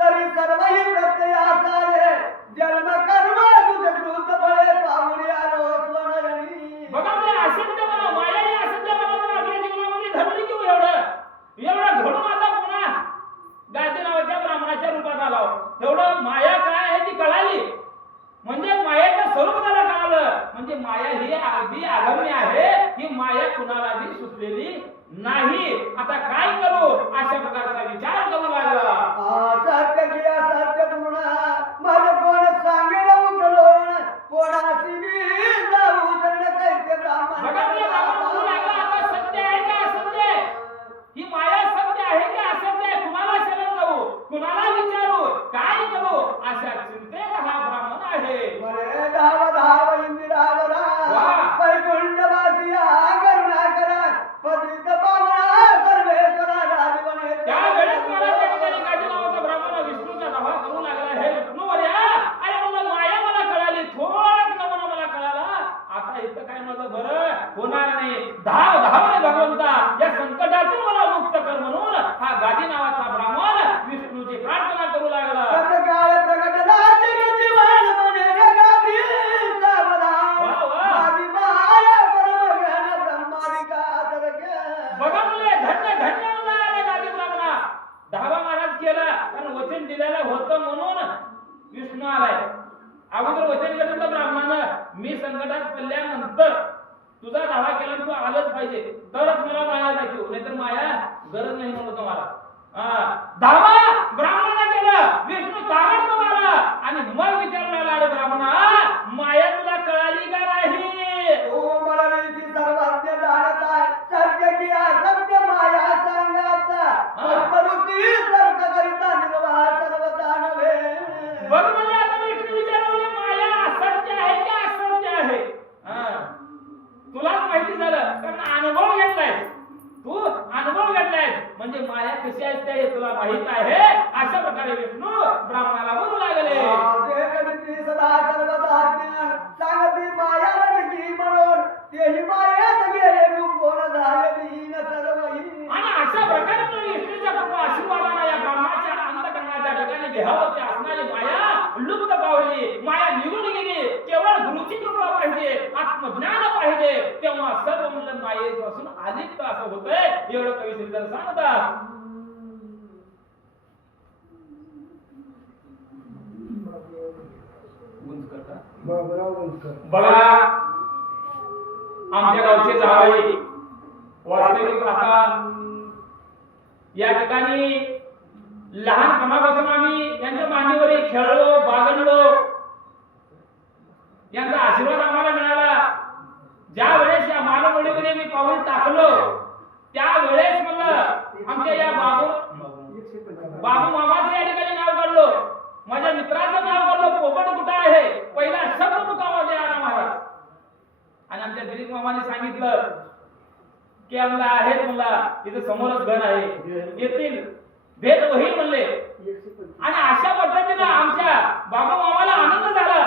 तरी सर्वही प्रत्यय असावे. जन्म कर्म तुझे कृत फळे पाहुणे आलो स्वनयनी. बघा म्हणजे असत्य म्हणा, माया ही असत्य म्हणा तर आपल्या जीवनामध्ये घडली किंवा एवढं घडून आता पुन्हा गायत्री नावाच्या ब्राह्मणाच्या रूपात आला. एवढं माया काय आहे ती कळाली, म्हणजे मायाचं स्वरूप त्याला कळालं. म्हणजे माया ही अगदी अगम्य आहे, ही माया कुणाला बी सुटलेली नाही. आता काय करू अशा प्रकारचा विचार करू लागला. असत्य की असत्य पूर्ण माझं कोण सांगेल उकलून. कोणाची मी जाऊ तर कैसे ब्राह्मण. बघा म्हणजे ब्राह्मण म्हणू लागला, आता सत्य आहे का असत्य आहे, ही माया सत्य आहे की असत्य आहे, कुणाला शरण जाऊ, कुणाला विचारू, काय करू अशा चिंतेत हा ब्राह्मण आहे. मरे धाव धाव इंदिरावरा वैकुंठवासिया करुणा करा पतित पावना सर्वेश्वरा राजवने. त्यावेळेस मला त्या ठिकाणी गाठी नावाचा ब्राह्मण विष्णूचा धावा करू लागला. हे विष्णूवर्या, अरे म्हणलं माया मला कळाली, थोडंच नमुना मला कळाला, आता इथं काय माझं बरं होणार नाही. धाव धाव रे भगवंता, या संकटातून मला मुक्त कर म्हणून हा गादी नावाचा ब्राह्मण विष्णूची प्रार्थना करू लागला. तत्काळ प्रगट झाले जीवन मने गादी सावधान. वा वा. माझी माया परमज्ञान ब्रह्मादिका तरके. बघा मुले, धन्य धन्य म्हणून आले गादी ब्राह्मणा. धावा महाराज केला, कारण वचन दिलेलं होतं म्हणून विष्णू आलाय. अगोदर वचन घेतलं ब्राह्मणानं, मी संकटात पडल्यानंतर तुझा धावा केला तू आलंच पाहिजे, तरच मला माया दाखवू, नाहीतर माया गरज नाही म्हणून तुम्हाला. धावा ब्राह्मणानं केलं, विष्णू ताबडतोब आला आणि मग विचारला, अरे ब्राह्मणा, माया तुला कळाली का नाही? ओ मरवीची सर्वज्ञ जाणत आहे. सत्य की असत्य माया सांगाता. परंतु तर्क करिता निर्वाह सर्वता नव्हे. बघ म्हणजे आता विष्णू विचारले, माया असत्य आहे की असत्य आहे? तुलाच माहिती झालं, कारण अनुभव घेतलाय तू, अनुभव घेतलाय म्हणजे माया कशी असते हे तुला माहित आहे. अशा प्रकारे विष्णू ब्राह्मणाला बोलू लागले. ते कधी सदा सर्वदा ज्ञान सांगती माया नटकी म्हणून. तेही मायात गेले गुंफून झाले दीन सर्वही. आणि अशा प्रकारे तो विष्णूच्या कृपा आशीर्वादाने या ब्राह्मणाच्या अंतःकरणाच्या ठिकाणी देहावरती असणारी माया लुप्त पावली, माया निघून गेली. केवळ गुरुची कृपा पाहिजे, आत्मज्ञान पाहिजे, तेव्हा सर्व म्हणलं मायेपासून अलिप्त असं होतंय. एवढं कवी श्रीधर सांगतात. बघा आमच्या गावचे जावई वास्तविक आता या ठिकाणी लहानपणापासून आम्ही यांच्या मांडीवर खेळलो, बागडलो, यांचा आशीर्वाद आम्हाला मिळाला. ज्या वेळेस या मानवडीमध्ये मी पाऊल टाकलो त्यावेळेस म्हणलं आमच्या या बाबू मामाचं या ठिकाणी नाव काढलो, माझ्या मित्राचं नाव काढलं, पोपट कुठं आहे, पहिला शब्द मुखामध्ये आला महाराज. आणि आमच्या दिलीप मामाने सांगितलं की आम्हाला आहेत, म्हणला इथं समोरच घर आहे, येतील, भेट होईल म्हणले. आणि अशा पद्धतीने आमच्या बाबू मामाला आनंद झाला.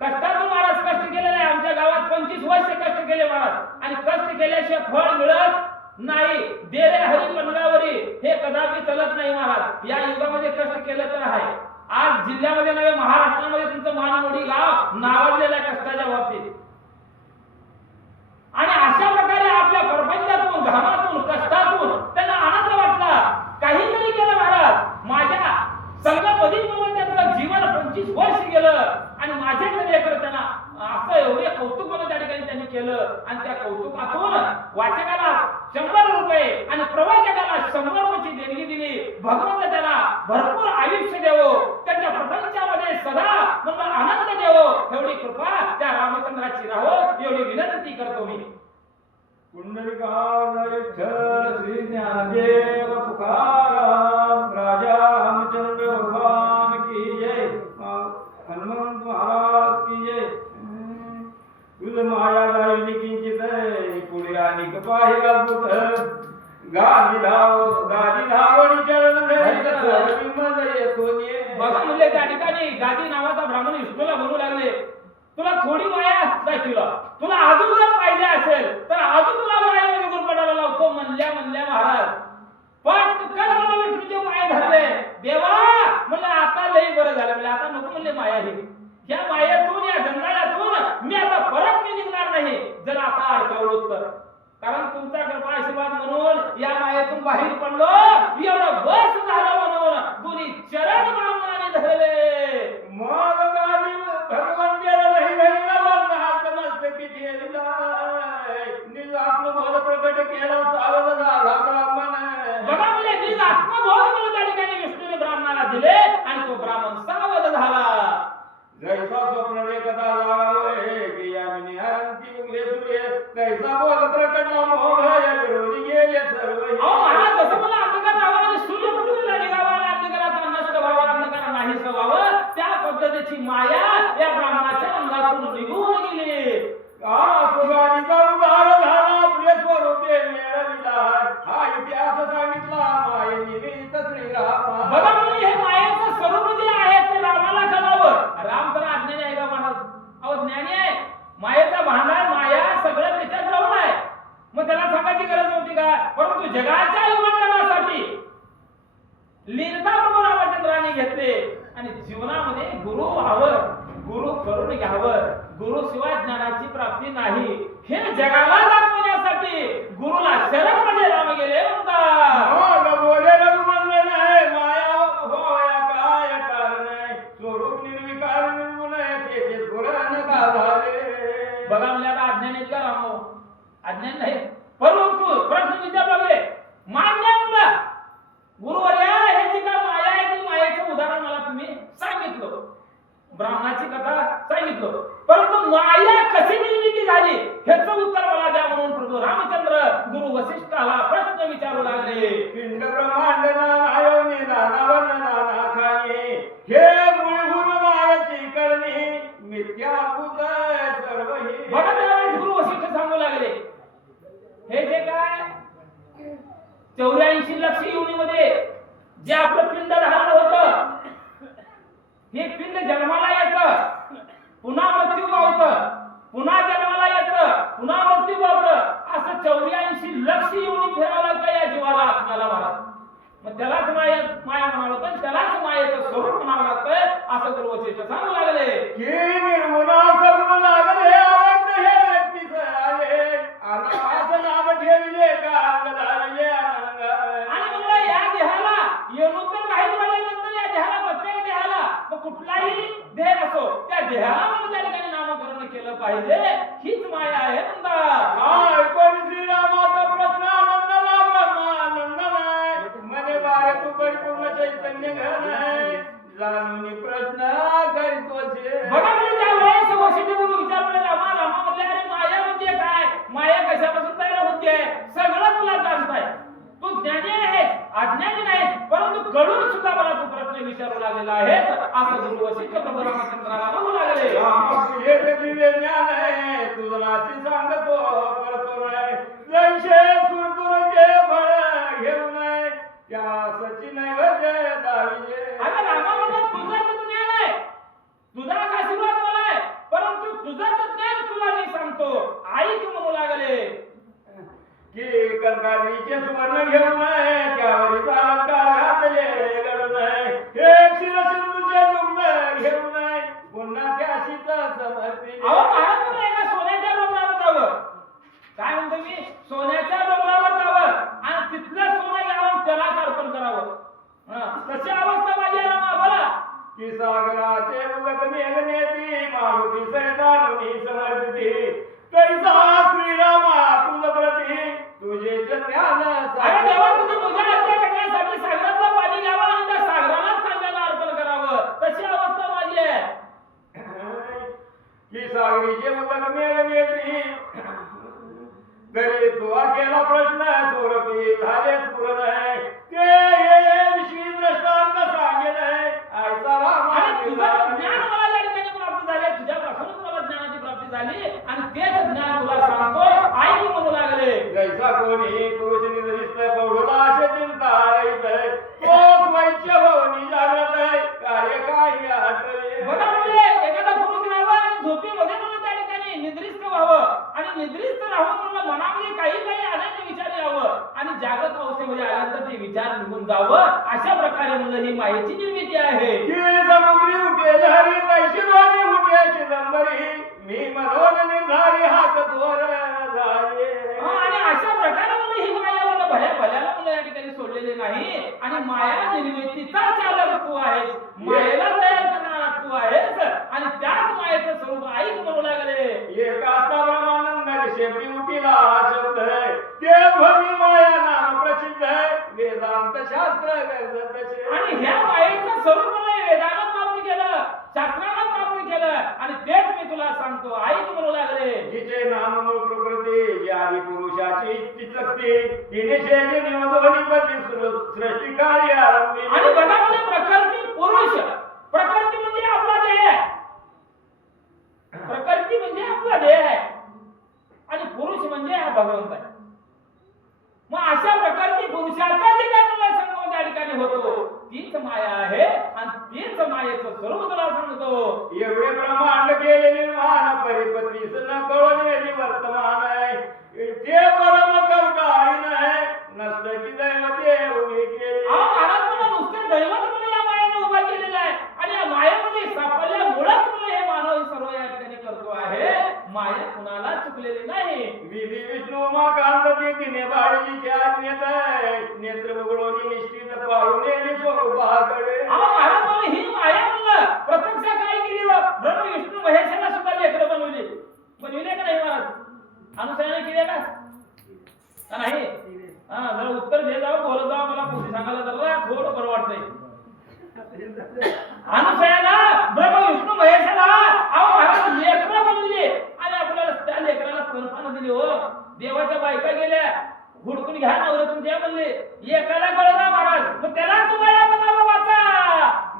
कष्टातून महाराज कष्ट केलेले आहे, आमच्या गावात 25 वर्ष कष्ट केले महाराज, आणि कष्ट केल्याशिवाय फळ मिळत नाही. देरे हरी पनगावरी हे कदापि चलत नाही महाराज. या युगामध्ये कष्ट केलं तर आहे. आज जिल्ह्यामध्ये नव्हे महाराष्ट्रामध्ये तुमचं मानवडी गाव नावाजलेलं आहे कष्टाच्या बाबतीत. आणि अशा प्रकारे आपल्या प्रपंचातून, घामातून, कष्टातून त्यांना आनंद वाटला. काहीतरी केलं महाराज, माझ्या संघामध्ये म्हणून त्यांचं जीवन 25 वर्ष गेलं आणि माझ्याच लेकर त्यांना असं एवढे कौतुक म्हणून त्या ठिकाणी त्यांनी केलं. आणि त्या कौतुकातून वाचकाला 100 रुपये आणि प्रवाचकाला 100 रुपयाची देणगी दिली. भगवंत त्याला भरपूर आयुष्य देवो, त्यांच्या प्रपंचामध्ये सदा म्हणून आनंद देवो, एवढी कृपा त्या रामचंद्राची राहो, एवढी विनंती करतो मी. पुंडलिकावरण विठ्ठल श्री ज्ञानदेव तुकाराम राजा रामचंद्र भगवान की जय. हनुमंत महाराज की जय. तुझ माया राहिली किंचित पुढे आणि पाहिला पुत गादी धावणी चरण बघा म्हणजे त्या ठिकाणी गादी नावाचा ब्राह्मण विष्णूला बोलू लागले, तुला थोडी माया दाखविला, तुला अजून जर पाहिजे असेल तर अजून तुला मायामध्ये गुरपडायला लावतो म्हणल्या महाराज पटकन मला विष्णूचे माया धरले. देवा म्हणलं आता लई बरं झालं, म्हणजे आता नको म्हणले माया ही. या मायेतून या जंजाळातून मी आता परत मी निघणार नाही जर आता अडकवलो तर. कारण तुमचा कृपा आशीर्वाद म्हणून या मायेतून बाहेर पडलो, एवढं बस झालं म्हणून दोन्ही चरण ब्राह्मणाने धरले. मग गाली भगवान गेला नाही घडीला वर्ण हात मस्तकी ठेवला. निज आत्मबोध प्रकट केला सावध झाला ब्राह्मण. बघा म्हणले निज आत्मबोध म्हणून त्या ठिकाणी विष्णूने ब्राह्मणाला दिले आणि तो ब्राह्मण सावध झाला. जैसा स्वप्न देखता जावे की यामिनी हरंती उगले सूर्य तैसा बोध प्रकटला मोह विरोधी गेले सर्व. अहो महाराज जसं मला अंधकार नावाने सूर्य पूर्वीला निघावा आणि अंधकारात नष्ट व्हावा, अंधकार नाहीसं व्हावं, त्या पद्धतीची माया या ब्राह्मणाच्या अंगातून निघून गेली. सुगानीचा उद्धार झाला आपले स्वरूपे मिळविला. हा इतिहास सांगितला माये निमित्त श्रीराम. बघा म्हणजे हे मायेचं स्वरूप जे आहे ते रामाला कळावं. राम तर अज्ञानी आहे का महाराज? अहो ज्ञानी आहे. मायेचा भांडार माया सगळं त्याच्यात जवळ आहे, मग त्याला सांगायची गरज नव्हती का? परंतु जगाच्या युवकांसाठी लीनता प्रभू रामचंद्राने घेतले आणि जीवनामध्ये गुरु व्हावं, गुरु करून घ्यावं. गुरु शिवाय ज्ञानाची प्राप्ती नाही हे जगाला दाखवण्यासाठी गुरुला शरण मध्ये राम गेले म्हणतात. बोले रघुनंदन नाही माया होया काय कारण स्वरूप निर्विकार निर्गुण तेथे पुराण का झाले. बघा म्हणजे आता अज्ञान आहेत का राम? अज्ञान नाही, परंतु प्रश्न विचार लागले मान्य आहे म्हणलं गुरुवर्या हे जी काय माया आहे ती मायेचं उदाहरण मला तुम्ही सांगितलं, ब्राह्मणाची कथा सांगितलं, परंतु माया कशी निर्मिती झाली ह्याचं उत्तर मला द्या म्हणून प्रभू रामचंद्र गुरु वसिष्ठाला प्रश्न विचारू लागले. पिंड ब्रह्मांड नानायोनी नानावन नाना खाणी हे मूळभूत मायाची करणी मिथ्याभूत सर्वही. बघा त्यावेळेस गुरु वसिष्ठ सांगू लागले हे जे काय 84 लक्ष योनीमध्ये जे आपलं पिंड धारण होतं, हे पिंड जन्माला येतं, पुन्हा मृत्यू पावतं, पुन्हा जन्माला येतं, पुन्हा मृत्यू पावतं, असं 84 लक्ष योनी फिरावं लागतं या जीवाला आत्म्याला महाराज. मग त्यालाच माया म्हणावं लागतं, त्यालाच मायेचं स्वरूप म्हणावं लागतं असं गुरु वसिष्ठ सांगू लागले. की निर्गुणा सगुण लागले आवड हे व्यक्तीच आले अनाथ नाम ठेविले का अंग धारले अनंग. आणि म्हणलं या देहाला येणून बाहेर पडल्यानंतर या देहाला प्रत्येक देहाला मग कुठलाही देह असो त्या देहाला म्हणून त्या ठिकाणी नामकरण केलं पाहिजे, हीच माया आहे म्हणतात. हा ऐकून श्रीरामाचा प्रश्न आनंदला ब्रह्मानंद नाही मने बारे तू परिपूर्ण चैतन्य घन आहे जाणून प्रश्न करीतोचे. बघा म्हणजे त्यावेळेस वसिष्ठ गुरु विचारले रामा म्हणले अरे माया म्हणजे काय, माया कशापासून तयार होते, सगळं तुला जाणताय, तू ज्ञानी आहेस अज्ञानी नाही, परंतु कळून सुद्धा मला तू प्रश्न विचारू लागलेला आहेस असं गुरु वसिष्ठ प्रभू रामचंद्राला म्हणू लागले. हे दिव्य ज्ञान आहे तुझनाची सांगतो करतो नाही जैसे सुरतुरचे फळ घेऊ नये त्या सची नैवेद्य दाविले. अरे रामा म्हणलं तुझंच ज्ञान आहे, तुझाच आशीर्वाद मला आहे, परंतु तुझंच ज्ञान तुला मी सांगतो ऐक म्हणू लागले. की कंकारीचे सुवर्ण घेऊ नये त्यावरील अलंकार घातले घडू नये हे क्षीरसिंधूचे दुग्ध घेऊ नये पुन्हा त्याशीच समर्पिले. अहो महाराज म्हणलं एका सोन्याच्या डोंगरावर जावं, काय म्हणतो मी, सोन्याच्या डोंगरावर जावं आणि तिथलं सोनं घ्यावं त्यालाच अर्पण करावं. तशी अवस्था माझी आहे रामा. बोला की सागराचे उलट मेघ नेती मारुती सरितानुनी समर्पिती तैसा श्रीरामा तुझ प्रती तुझे ज्ञान. अरे देवा तुझी पूजा अर्चा करण्यासाठी सागरातलं पाणी घ्यावं आणि त्या सागरालाच तांब्याला अर्पण करावं, तशी अवस्था माझी आहे. की सागरीचे उलट मेघ नेती तरी तुवा केला प्रश्न स्वरूपी झाले स्फुरण आहे ते विषयी दृष्टांत सांगेल ऐसा राम. आणि तुझं ज्ञान मला या ठिकाणी प्राप्त झाले, तुझ्यापासूनच मला ज्ञानाची प्राप्ती झाली आणि तेच ज्ञान तुला सांगतो ऐक म्हणू लागले. जैसा कोणी पुरुष निधनिस्त पौढुला असे चिंता रहित तोच वैच्य भवनी जागृत कार्य काही आठवे. बघा म्हणजे एखादा पुरुष राहावा आणि झोपेमध्ये करावं अशा प्रकारे म्हणलं ही मायेची निर्मिती आहे. की समुद्री उठे लहरी तैशिवानी उठे चिदंबरी मी मनोन निर्धारी हात थोर झाले. आणि अशा प्रकारे म्हणलं ही माया म्हणलं भल्या भल्याला म्हणलं या ठिकाणी सोडलेली नाही आणि माया निर्मितीचा चालक तू आहेस, मायेला तयार करणारा तू आहेस आणि त्याच मायेचं स्वरूप ऐक म्हणू लागले. एकाचा ब्रह्मानंद शेवटी उठीला हा शब्द है ते ध्वनी माया नाम प्रसिद्ध है वेदांत शास्त्र गरजत. आणि ह्या मायेचं स्वरूप मला वेदानं प्राप्त केलं, शास्त्रानं प्राप्त केलं आणि तेच मी तुला सांगतो ऐक म्हणू लागले. जिचे नाम मूळ प्रकृती जी आदी पुरुषाची चितकती तिने शेजे निवडवणीपती सृष्टी कार्य आरंभी. आणि बघा म्हणजे प्रकृती पुरुष, प्रकृती म्हणजे आपला देह आहे, प्रकृती म्हणजे आपला देह आहे आणि पुरुष म्हणजे हा भगवंत आहे. मग अशा प्रकारची पुरुषाचा जे काय तुला संगम त्या ठिकाणी होतो तीच माया आहे आणि तीच मायेचं स्वरूप तुला सांगतो. एवढे ब्रह्मांड केले निर्माण परिपतीस न कळवलेली वर्तमान आहे ते परम कवटाळी नाही नसत की दैवते उभी केली. महाराज मला नुसते दैवत म्हणून या मायेने उभा केलेला आहे आणि या मायेमध्ये सापडल्यामुळेच तुला हे मानव सर्व या ठिकाणी करतो आहे. माया कुणाला चुकलेली नाही. विधी विष्णू मा कांदती तिने बाळीची आज्ञेत आहे नेत्र उघडून निश्चित पाहून येली स्वरूपाकडे. महाराज मला ही माया म्हणलं प्रत्यक्ष काय केली व ब्रह्म विष्णू महेशाला सुद्धा लेकरं बनवली, बनविले का नाही महाराज? अनुसयाने केले का नाही? हा जरा उत्तर दे जावं, बोलत जावं, मला पुढे सांगायला जरा थोडं बरं वाटतंय. अनुसयानं ब्रह्म विष्णू महेशाला अहो महाराज लेकरं बनवली आणि आपल्याला त्या लेकराला स्तनपान दिली. हो देवाच्या बायका गेल्या हुडकून घ्या नवरं तुमच्या म्हणले, एकाला कळलं ना महाराज, मग त्याला तुम्हाला बनावं वाचा.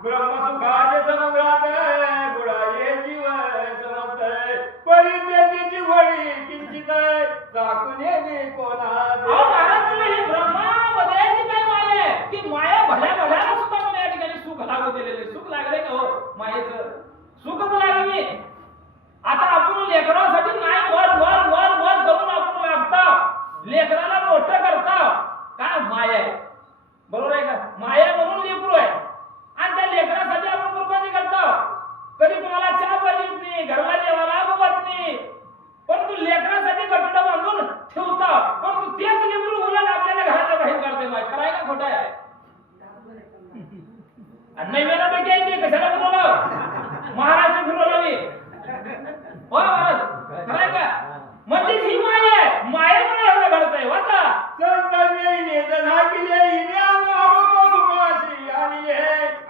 ब्रह्मसुखाचे समुद्रात बुडाये जीव समजतय परित्यजीची वळी किंचित चाकून येणे कोणा. अहो महाराज तुला ही ब्रह्मामध्ये जी काय माया आहे की माया भल्या भल्याला सुद्धा मला या ठिकाणी सुख लागू दिलेले. सुख लागले का हो मायेचं? सुखच लागले. आता आपण लेकरासाठी नाही वर वर वर वर करून आपण राबतो, लेकराला मोठं करतो काय माया आहे, बरोबर आहे का? माया म्हणून लेकरू आहे आणि त्या लेकरासाठी आपण कुर्बानी करतो. कधी कोणाला चहा पाहिजे नाही, घरला जेवायला बघत नाही, पण तू लेकरासाठी गठुडं बांधून ठेवतो, पण तू तेच लेकरू उलट आपल्याला घराच्या बाहेर काढते. माय खरं आहे का खोटं आहे? नैवेद्य पैकी आहे ते कशाला बोलवलं? महाराष्ट्र फिरवलं मी हो महाराज, खरं आहे का? म्हणजे ही माया आहे, माया मला एवढं घडतंय वाचा. संतने झाकिले हिने अनुरूपाशी आणि हे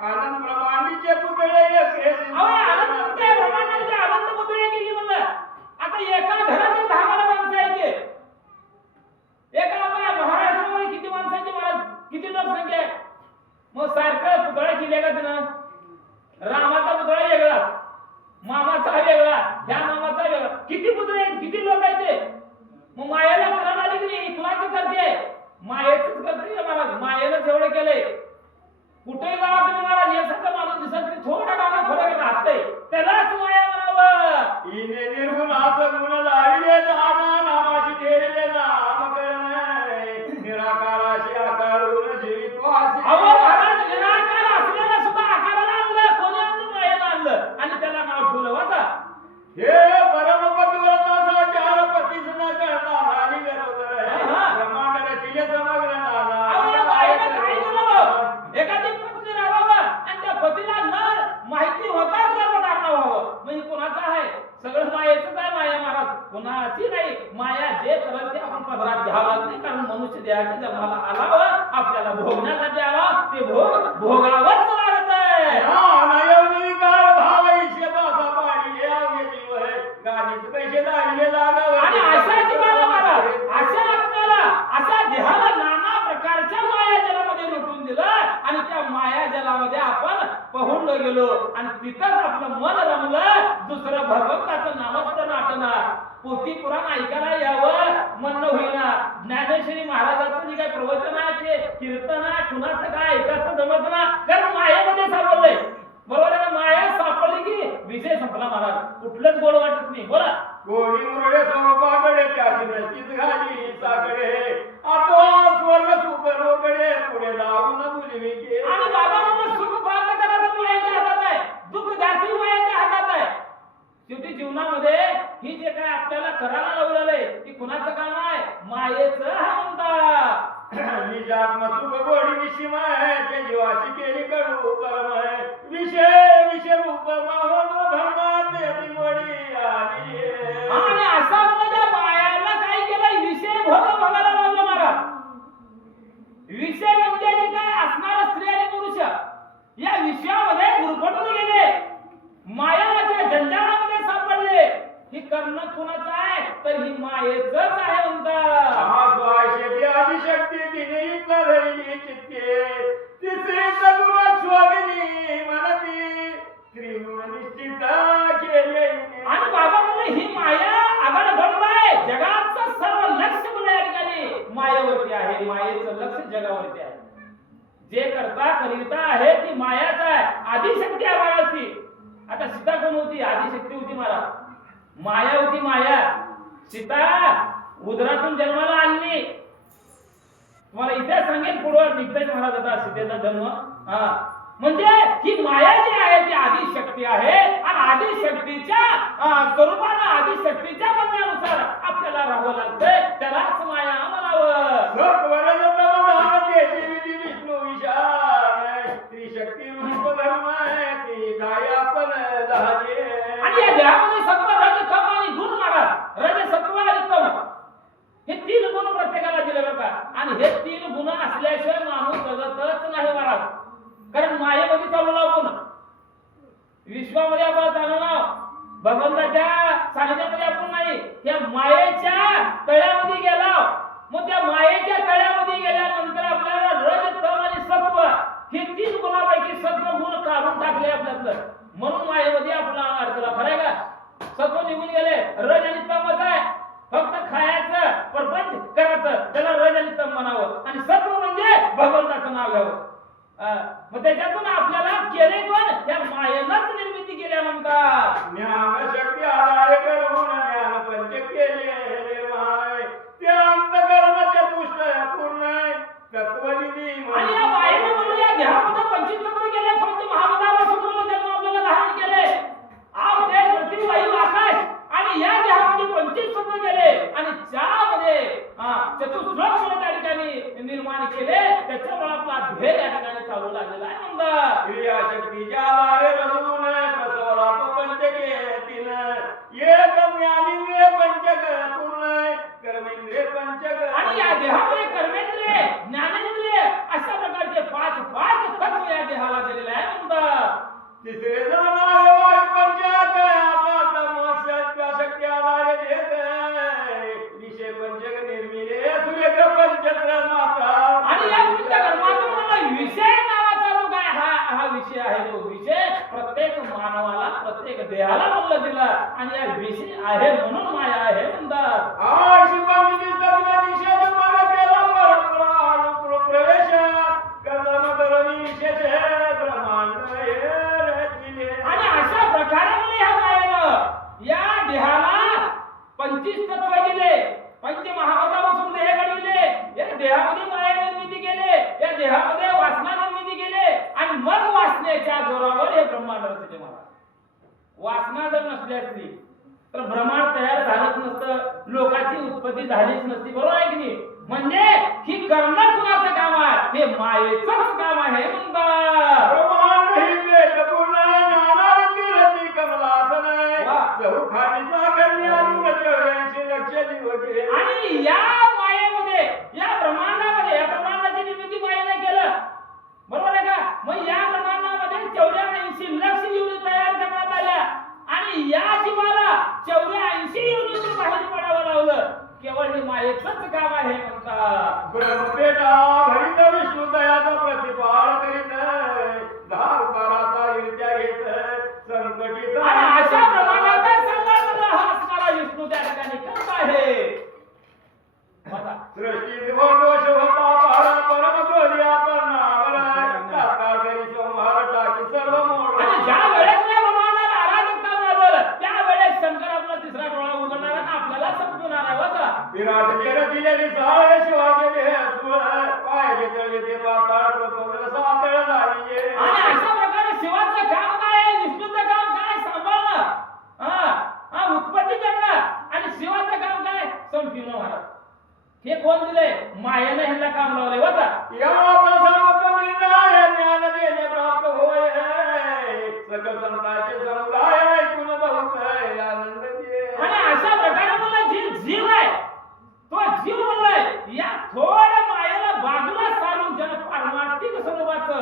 आनंद ब्रह्मांडीचे पुतळे अहो आनंद त्या ब्रह्मांडाचे आनंद पुतळे गेली म्हणलं. आता एका घरात 10 माणसं आहेत ते. एका आपल्या महाराष्ट्रामध्ये किती माणसांची महाराज किती लोकसंख्या आहे? मग सारखं पुतळा केले का त्यानं? रामाचा पुतळा वेगळा, मामाचा वेगळा, ह्या मामाचा वेगळा, किती पुतळे आहेत, किती लोक आहेत ते? मग मायाला करायला आली की नाही? तुलाच करते, मायेच करते महाराज. मायेनं एवढं केलंय. कुठेही जावा तुम्ही महाराज एखादा माणूस दिसत नाही, थोडा डागा फरक राहतंय, त्यालाच माया म्हणावं. हिने निर्गुण असं गुण लाविले नाना नामाशी ठेवले नाम करणे निराकाराशी आकारून जीवित्वासी. अहो महाराज निराकार असलेला सुद्धा आकाराला आणलं, कोणी आणलं? मायाला आणलं आणि त्याला नाव ठेवलं वाचा. हे परमपतिव्रता चार पतीस न करता झाली गरोदर आहे ब्रह्मांड रचिले समग्र नाना. अहो या मायेनं काय केलं? एखादी पत्नी राहावं आणि त्या पतीला न माहिती होताच गर्भधारणा व्हावं. म्हणजे कोणाचं आहे? सगळं मायेचंच आहे. माया महाराज कोणाची नाही. माया जे करत ते आपण पदरात घ्यावं लागते, कारण मनुष्य देहाच्या जन्माला आलावं, आपल्याला भोगण्यासाठी आला, ते भोग भोगावंच लागत आहे. आणि अशा जीवाला महाराज, अशा आत्म्याला, अशा देहाला नाना प्रकारच्या माया जलामध्ये लुटून दिलं आणि त्या माया जलामध्ये आपण पहुडलो गेलो आणि तिथंच आपलं मन रमलं. दुसरं भगवंताचं नामस्मरण आठवणार, पोथी पुराण ऐकायला यावं म्हणणं होईना. ज्ञानेश्वरी महाराजांचं जे काही प्रवचन आहे ते कीर्तन आहे, कुणाचं काय ऐकायचं जमत ना, कारण मायेमध्ये सापडलंय. बरोबर आहे का? माया सापडली की विषय संपला महाराज, कुठलंच गोड वाटत नाही. बोला. गोडी मुरडे स्वरूपाकडे त्याची नसतीच घाली साकडे आतो स्वर्ग सुख रोकडे पुढे जाऊन बुली करिता आहे ती मायाच आहे, आदिशक्ती आहे बाळाची. आता सीता कोण होती? आदिशक्ती होती महाराज, माया होती माया. सीता उदरातून जन्माला आली. तुम्हाला इथे सांगेन पुढं निघताय महाराज आता सीतेचा जन्म. म्हणजे ही माया जी आहे ती आदिशक्ती आहे आणि आदिशक्तीच्या स्वरूपानं आदिशक्तीच्या म्हणण्यानुसार आपल्याला राहावं लागतंय. त्यालाच माया म्हणावं. विष्णू विशाल त्रिशक्ती रूप धर्म ती काय आपण लहाने. आणि या देहामध्ये सत्व रज तम आणि गुण महाराज. रज सत्व आणि तम हे 3 गुण प्रत्येकाला दिले बरं का. आणि हे 3 गुण असल्याशिवाय माणूस जगतच नाही महाराज. कारण मायेमध्ये चालू आपण विश्वामध्ये आपण चालू ना भगवंताच्या सानिध्यामध्ये आपण नाही. त्या मायेच्या तळ्यामध्ये गेला. मग त्या मायेच्या तळ्यामध्ये गेल्यानंतर आपल्याला रज तम आणि सत्व हे 3 गुणापैकी सत्व गुण काढून टाकले आपल्यातलं. म्हणून मायेमध्ये आपला अडकला. खरंय का? सत्व निघून गेले, रज आणि तमच आहे. फक्त खायचं परपंच करायचं त्याला रज आणि तम म्हणावं. आणि सत्व म्हणजे भगवंताचं नाव घ्यावं. मग त्याच्यातून आपल्याला केले पण त्या मायेनंच निर्मिती केल्या म्हणतात. ज्ञान शक्ती आधार करून ज्ञान पंच केले निर्माण ते अंतकरण चतुष्ट पूर्ण तत्वविधी. आणि या मायेने म्हणून या देहामध्ये 25 तत्व केले. पंच महाभूतापासून जन्म आपल्याला धारण केले. आव तेज पृथ्वी वायू आकाश आणि या देहामध्ये 25 तत्व केले आणि ज्यामध्ये चतुष्ट गुण त्या ठिकाणी निर्माण केले. त्याच्यामुळे आपला ध्येय या ठिकाणी चालू लागलेला आहे म्हणतात. क्रिया शक्तीच्या आधारे रजून प्रसवला तो पंचके तीन एक ज्ञानी वे पंचक पूर्ण कर्मेंद्रिय पंचक. आणि या देहामध्ये कर्मेंद्रिय ज्ञानेंद्रिय अशा प्रकारचे 5 तत्व या देहाला दिलेले आहे म्हणतात. तिसरे जण वायू पंचक शक्ती आधारे देत विषय पंचक निर्मिले सुरेख पंचत्र मात्रा. आणि या पंचकर्मातून विषय नावाचा जो काय हा विषय आहे तो विषय प्रत्येक मानवाला प्रत्येक देहाला बोलला दिला. आणि या विषय आहे म्हणून माया आहे म्हणतात. अशी पंचवीस तत्व निषेध मला केला परंपरा प्रवेश कर्म करणी विशेष ब्रह्मांड रचिले. आणि अशा प्रकारे ह्या मायेनं या देहाला 25 तत्व दिले. पंच महाभूतापासून देह घडविले. या देहामध्ये माया निर्मिती केले. या देहामध्ये वासना निर्मिती केले. आणि मग वासनेच्या जोरावर हे ब्रह्मांड रचले महाराज. वासना जर नसली असली तर ब्रह्मांड तयार झालंच नसतं. लोकांची उत्पत्ती झालीच नसती. बरोबर आहे की नाही? म्हणजे ही करणं कुणाचं काम आहे? हे मायेचंच काम आहे म्हणतात. ब्रह्मांड ही वेद पूर्ण नानारंगी रची कमलासन चौखालीचा कन्या चौऱ्याऐंशी लक्ष दिवस. आणि या मायेमध्ये या ब्रह्मांडामध्ये या ब्रह्मांडाची निर्मिती मायेने केलं. बरोबर आहे का? मग या ब्रह्मांडामध्ये 84 लक्ष युनिट तयार करण्यात आल्या. आणि या जीवाला 84 युनिट बाहेर पडावं लावलं. केवळ हे मायेचंच काम आहे म्हणतात. ब्रह्मपेटा भरित विष्णू दयाचा प्रतिपाळ करीत धारकाराचा विद्या घेत संकटित. आणि अशा ब्रह्मांडाचा संघर्ष हा असणारा विष्णू त्या ठिकाणी करत आहे. सृष्टी दोष होता परम क्रोधी आपण तात्काळ करी संहार टाकी सर्व मोड. आणि ज्या वेळेस या ब्रह्मांडाला अराजकता माजल त्या वेळेस शंकर आपला तिसरा डोळा उघडणार आणि आपल्याला समजवणार आहे. वाचा विराट केर दिलेली साळ शिवाजी पाहिजे तळे ते पाताळ प्रतोंद्र सातळ झाली. आणि अशा प्रकारे शिवाचं काम काय आहे? विष्णूचं काम काय? सांभाळणं, उत्पत्ती करणं. आणि शिवाचं काम काय? संपवणं महाराज. हे कोण दिले? मायेने ह्यांना काम लावले. वाचा यमाचा सांगतो निर्णय ज्ञान देणे प्राप्त होय सकल संतांचे समुदाय ऐकून बहुत आनंद घे. आणि अशा प्रकारे मला जीव आहे तो जीव म्हणलाय या थोड्या मायेला बाजूला सारून जन पारमार्थिक स्वरूपाचं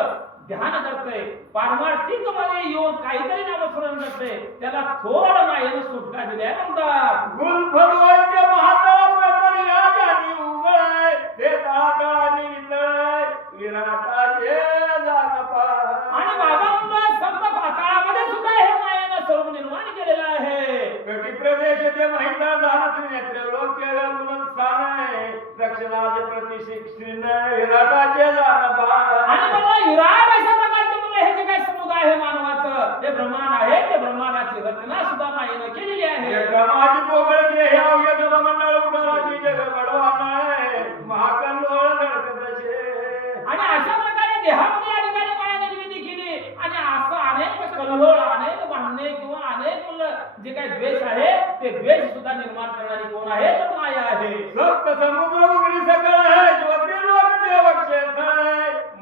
ध्यान करतंय. पारमार्थिक मध्ये येऊन काहीतरी नामस्मरण करतंय. त्याला थोडं मायेनं सुटका दिली आहे म्हणतात. गुलफडवैद्य महात्मा प्रकरण या जाणी उघड ते तळातळाने वितळ विराटाचे जानपा. आणि बाबांना संत पाताळामध्ये सुद्धा हे मायेनं स्वरूप निर्माण केलेलं आहे. कटी प्रदेश ते महिंद्र जाणत नेत्र लोके गुण स्थान दक्षिणाचे प्रतिशिक्षण विराटाचे जाण आणि मला विराट अशा प्रकारचे मला हे जे काही समुदाय आहे मानवाचं ते ब्रह्मांड आहे ते ब्रह्मांडाची रचना सुद्धा मायेनं केलेली आहे क्रमाची पोकळ घे अवघे नवमंडळ उठाराची जग घडवान महाकल्लोळ घडकतसे आणि अशा प्रकारे देहामध्ये या ठिकाणी माया निर्मिती केली आणि असं अनेक कल्लोळ अनेक भांडणे किंवा अनेक जे काही द्वेष आहे ते द्वेष सुद्धा निर्माण करणारी कोण आहे तर माया आहे सप्त समुद्र उघडी सकळ आहे ज्योती लोक देव क्षेत्र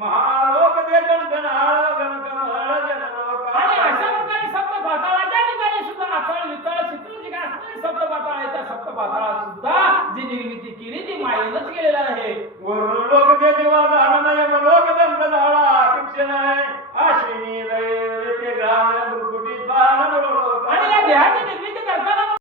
महालोक दे कंकणाळ गणकमळ जनलोक आणि अशा प्रकारे सप्त पाताळाच्या ठिकाणी सुद्धा अतळ वितळ शीतळ जे काय असणारे सप्त पाताळ आहे त्या सप्त पाताळात सुद्धा जी निर्मिती केली ती मायेनंच केलेलं आहे वरून लोक दे जीवा जाणमय लोक दंड झाला शिक्षण आहे अश्विनी लय ते ग्राम मृकुटी बाण लोक आणि या देहाची